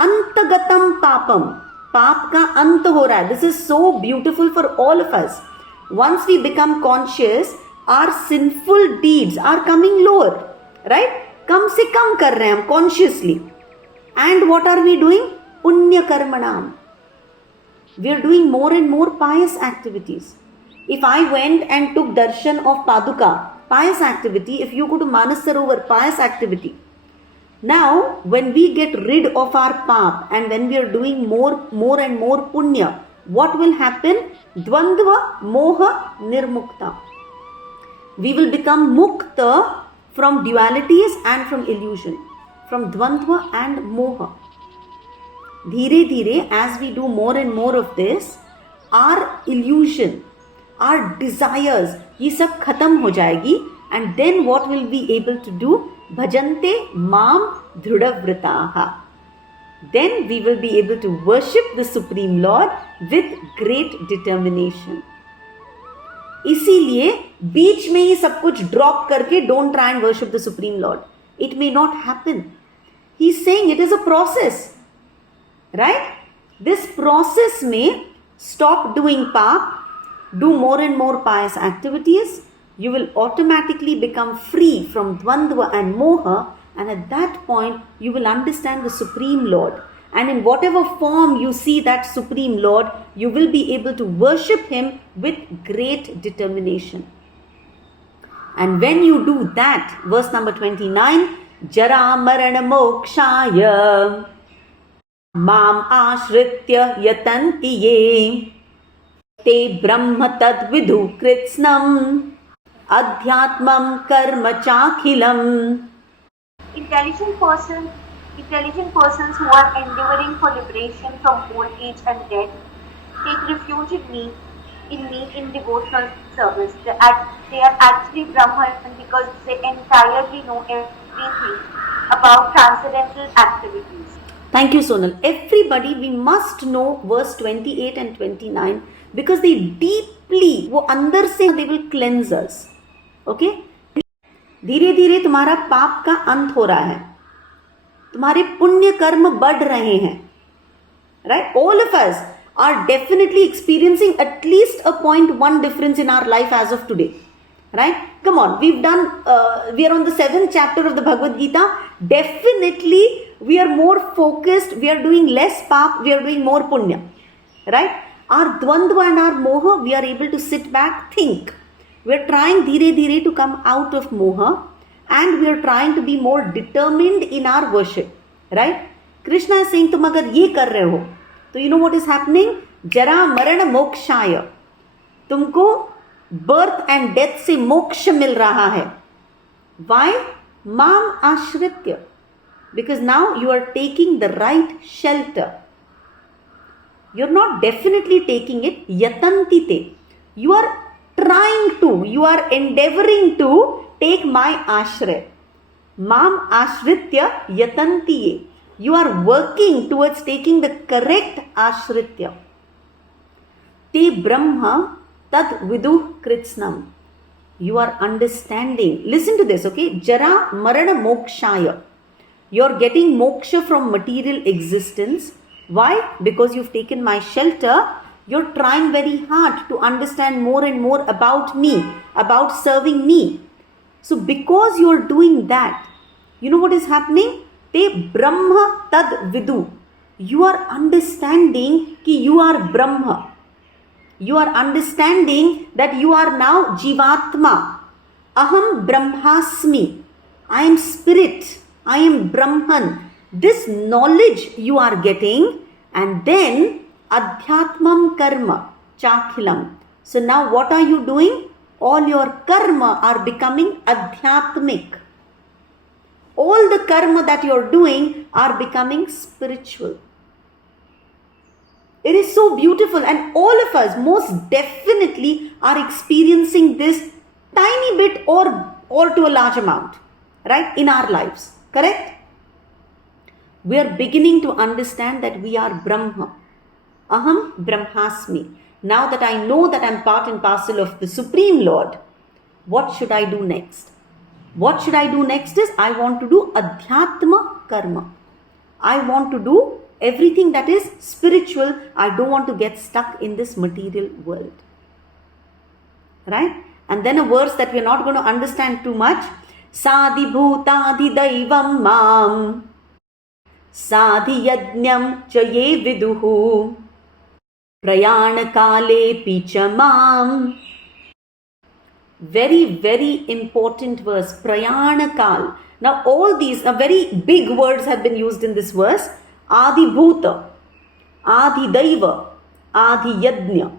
अंतगतम पापम, पाप का अंत हो रहा है. This is so beautiful for all of us. Once we become conscious, our sinful deeds are coming lower, right? कम से कम कर रहे हैं हम consciously. And what are we doing? Punya karmanam. We are doing more and more pious activities. If I went and took darshan of Paduka, pious activity. If you go to Manas Sarovar, pious activity. Now, when we get rid of our pap and when we are doing more and more punya, what will happen? Dvandva moha nirmukta. We will become mukta from dualities and from illusion, from dvandva and moha. Dhire dhire, as we do more and more of this, our illusion, our desires, ये सब खत्म हो जाएगी. And then what will we able to do? Bhajante mam dhrudavvrataha. Then we will be able to worship the Supreme Lord with great determination. इसीलिए बीच में ही सब कुछ drop करके don't try and worship the Supreme Lord. It may not happen. He's saying it is a process. Right? This process may stop doing pap, do more and more pious activities. You will automatically become free from dvandva and moha, and at that point you will understand the Supreme Lord. And in whatever form you see that Supreme Lord, you will be able to worship Him with great determination. And when you do that, verse number 29, Jara Marana Mokshaya Mam Ashritya Yatanti Ye Te Brahma Tad Vidhu Kritsnam Adhyatmam Karma Chakhilam. Intelligent persons who are endeavoring for liberation from old age and death take refuge in me in devotional service. They are actually Brahman because they entirely know everything about transcendental activities. Thank you, Sonal. Everybody, we must know verse 28 and 29 because they deeply, वो अंदर से they will cleanse us. Okay? धीरे धीरे तुम्हारा पाप का अंत हो रहा है, तुम्हारे पुण्य कर्म बढ़ रहे हैं. Right? All of us are definitely experiencing at least a 0.1 difference in our life as of today. Right? Come on, we are on the 7th chapter of the Bhagavad Gita. Definitely we are more focused, we are doing less pap, we are doing more punya. Right? Our dvandva and our moha, we are able to sit back, think. We are trying dhire dhire to come out of moha, and we are trying to be more determined in our worship. Right? Krishna is saying, tum agar ye kar rahe ho, so you know what is happening? Jara marana mokshaya. Tumko birth and death se moksha mil raha hai. Why? Mam ashritya. Because now you are taking the right shelter. You're not definitely taking it yatantite. You are trying to, you are endeavoring to take my ashray. Mam ashritya yatantiye. You are working towards taking the correct ashritya. Te brahma tad viduh kritsnam. You are understanding. Listen to this, okay? Jara marana mokshaya. You're getting moksha from material existence. Why? Because you've taken my shelter. You're trying very hard to understand more and more about me, about serving me. So because you're doing that, you know what is happening? Te Brahma tad vidu. You are understanding ki you are Brahma. You are understanding that you are now Jivatma. Aham Brahmasmi. I am spirit. I am Brahman. This knowledge you are getting, and then Adhyatmam karma chakhilam. So now what are you doing? All your karma are becoming adhyatmic. All the karma that you are doing are becoming spiritual. It is so beautiful, and all of us most definitely are experiencing this tiny bit or to a large amount, right, in our lives. Correct? We are beginning to understand that we are Brahma. Aham Brahmasmi. Now that I know that I am part and parcel of the Supreme Lord, what should I do next? What should I do next is I want to do Adhyatma Karma. I want to do everything that is spiritual. I don't want to get stuck in this material world. Right? And then a verse that we are not going to understand too much. साधिभूताधिदैवं मां साधियज्ञं च ये विदुः प्रयाणकालेऽपि च माम्. Very, very important verse, prayanakal. Now all these very big words have been used in this verse. Adibhuta, Adidaiva, Adiyajna.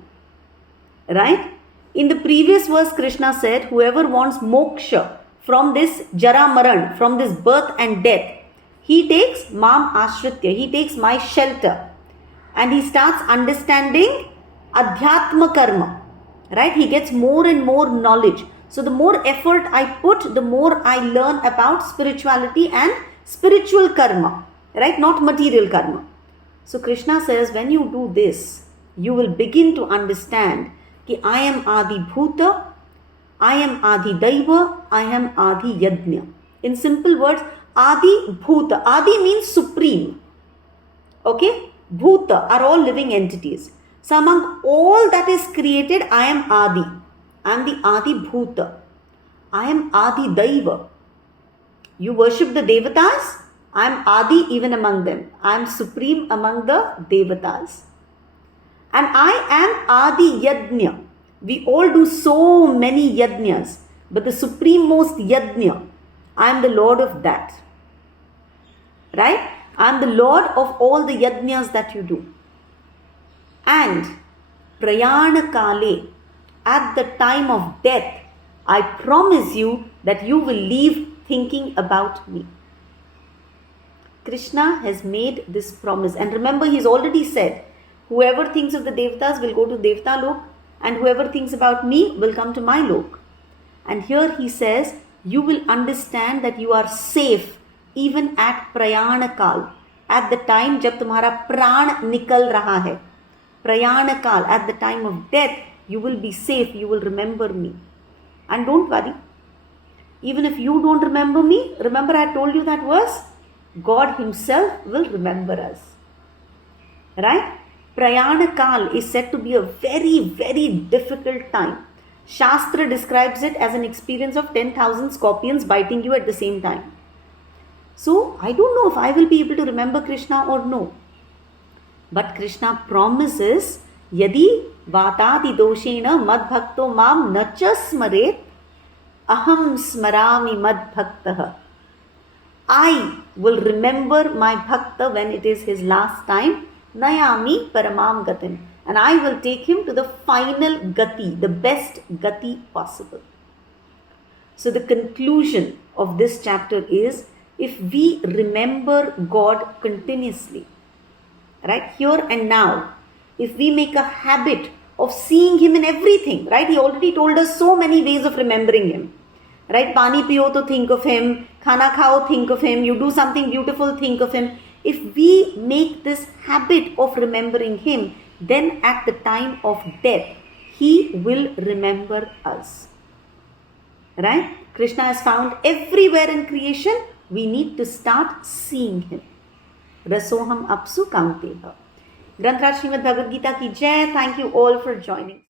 Right? In the previous verse, Krishna said, whoever wants moksha from this jara maran, from this birth and death, he takes mam ashritya, he takes my shelter, and he starts understanding adhyatma karma. Right? He gets more and more knowledge. So the more effort I put, the more I learn about spirituality and spiritual karma. Right? Not material karma. So Krishna says, when you do this, you will begin to understand that I am Adi Bhuta, I am Adi Daiva, I am Adi Yajna. In simple words, Adi Bhuta. Adi means supreme. Okay? Bhuta are all living entities. So among all that is created, I am Adi. I am the Adi Bhuta. I am Adi Daiva. You worship the Devatas? I am Adi even among them. I am supreme among the Devatas. And I am Adi Yajna. We all do so many Yajnas. But the supreme-most Yajna, I am the Lord of that. Right? I am the Lord of all the Yajnas that you do. And prayana kale, at the time of death, I promise you that you will leave thinking about me. Krishna has made this promise. And remember, he's already said, whoever thinks of the Devatas will go to Devta Lok, and whoever thinks about me will come to my Lok. And here he says, you will understand that you are safe even at prayana kal, at the time jab tumhara pran nikal raha hai. Prayanakal, at the time of death, you will be safe, you will remember me. And don't worry, even if you don't remember me, remember I told you that verse? God himself will remember us. Right? Prayanakal is said to be a very, very difficult time. Shastra describes it as an experience of 10,000 scorpions biting you at the same time. So, I don't know if I will be able to remember Krishna or no. But Krishna promises, Yadi Vatadi Doshena Madbhakto Mam Nacha Smaret Aham Smarami Madbhaktaha. I will remember my Bhakta when it is his last time, Nayami Paramam Gatim. And I will take him to the final Gati, the best Gati possible. So the conclusion of this chapter is, if we remember God continuously, right, here and now, if we make a habit of seeing him in everything, right, he already told us so many ways of remembering him, right, pani piyo to think of him, khana khao, think of him, you do something beautiful, think of him. If we make this habit of remembering him, then at the time of death, he will remember us, right? Krishna is found everywhere in creation. We need to start seeing him. Rasoham apsu kamteha. Granthra Srimad Bhagavad Gita ki jai. Thank you all for joining.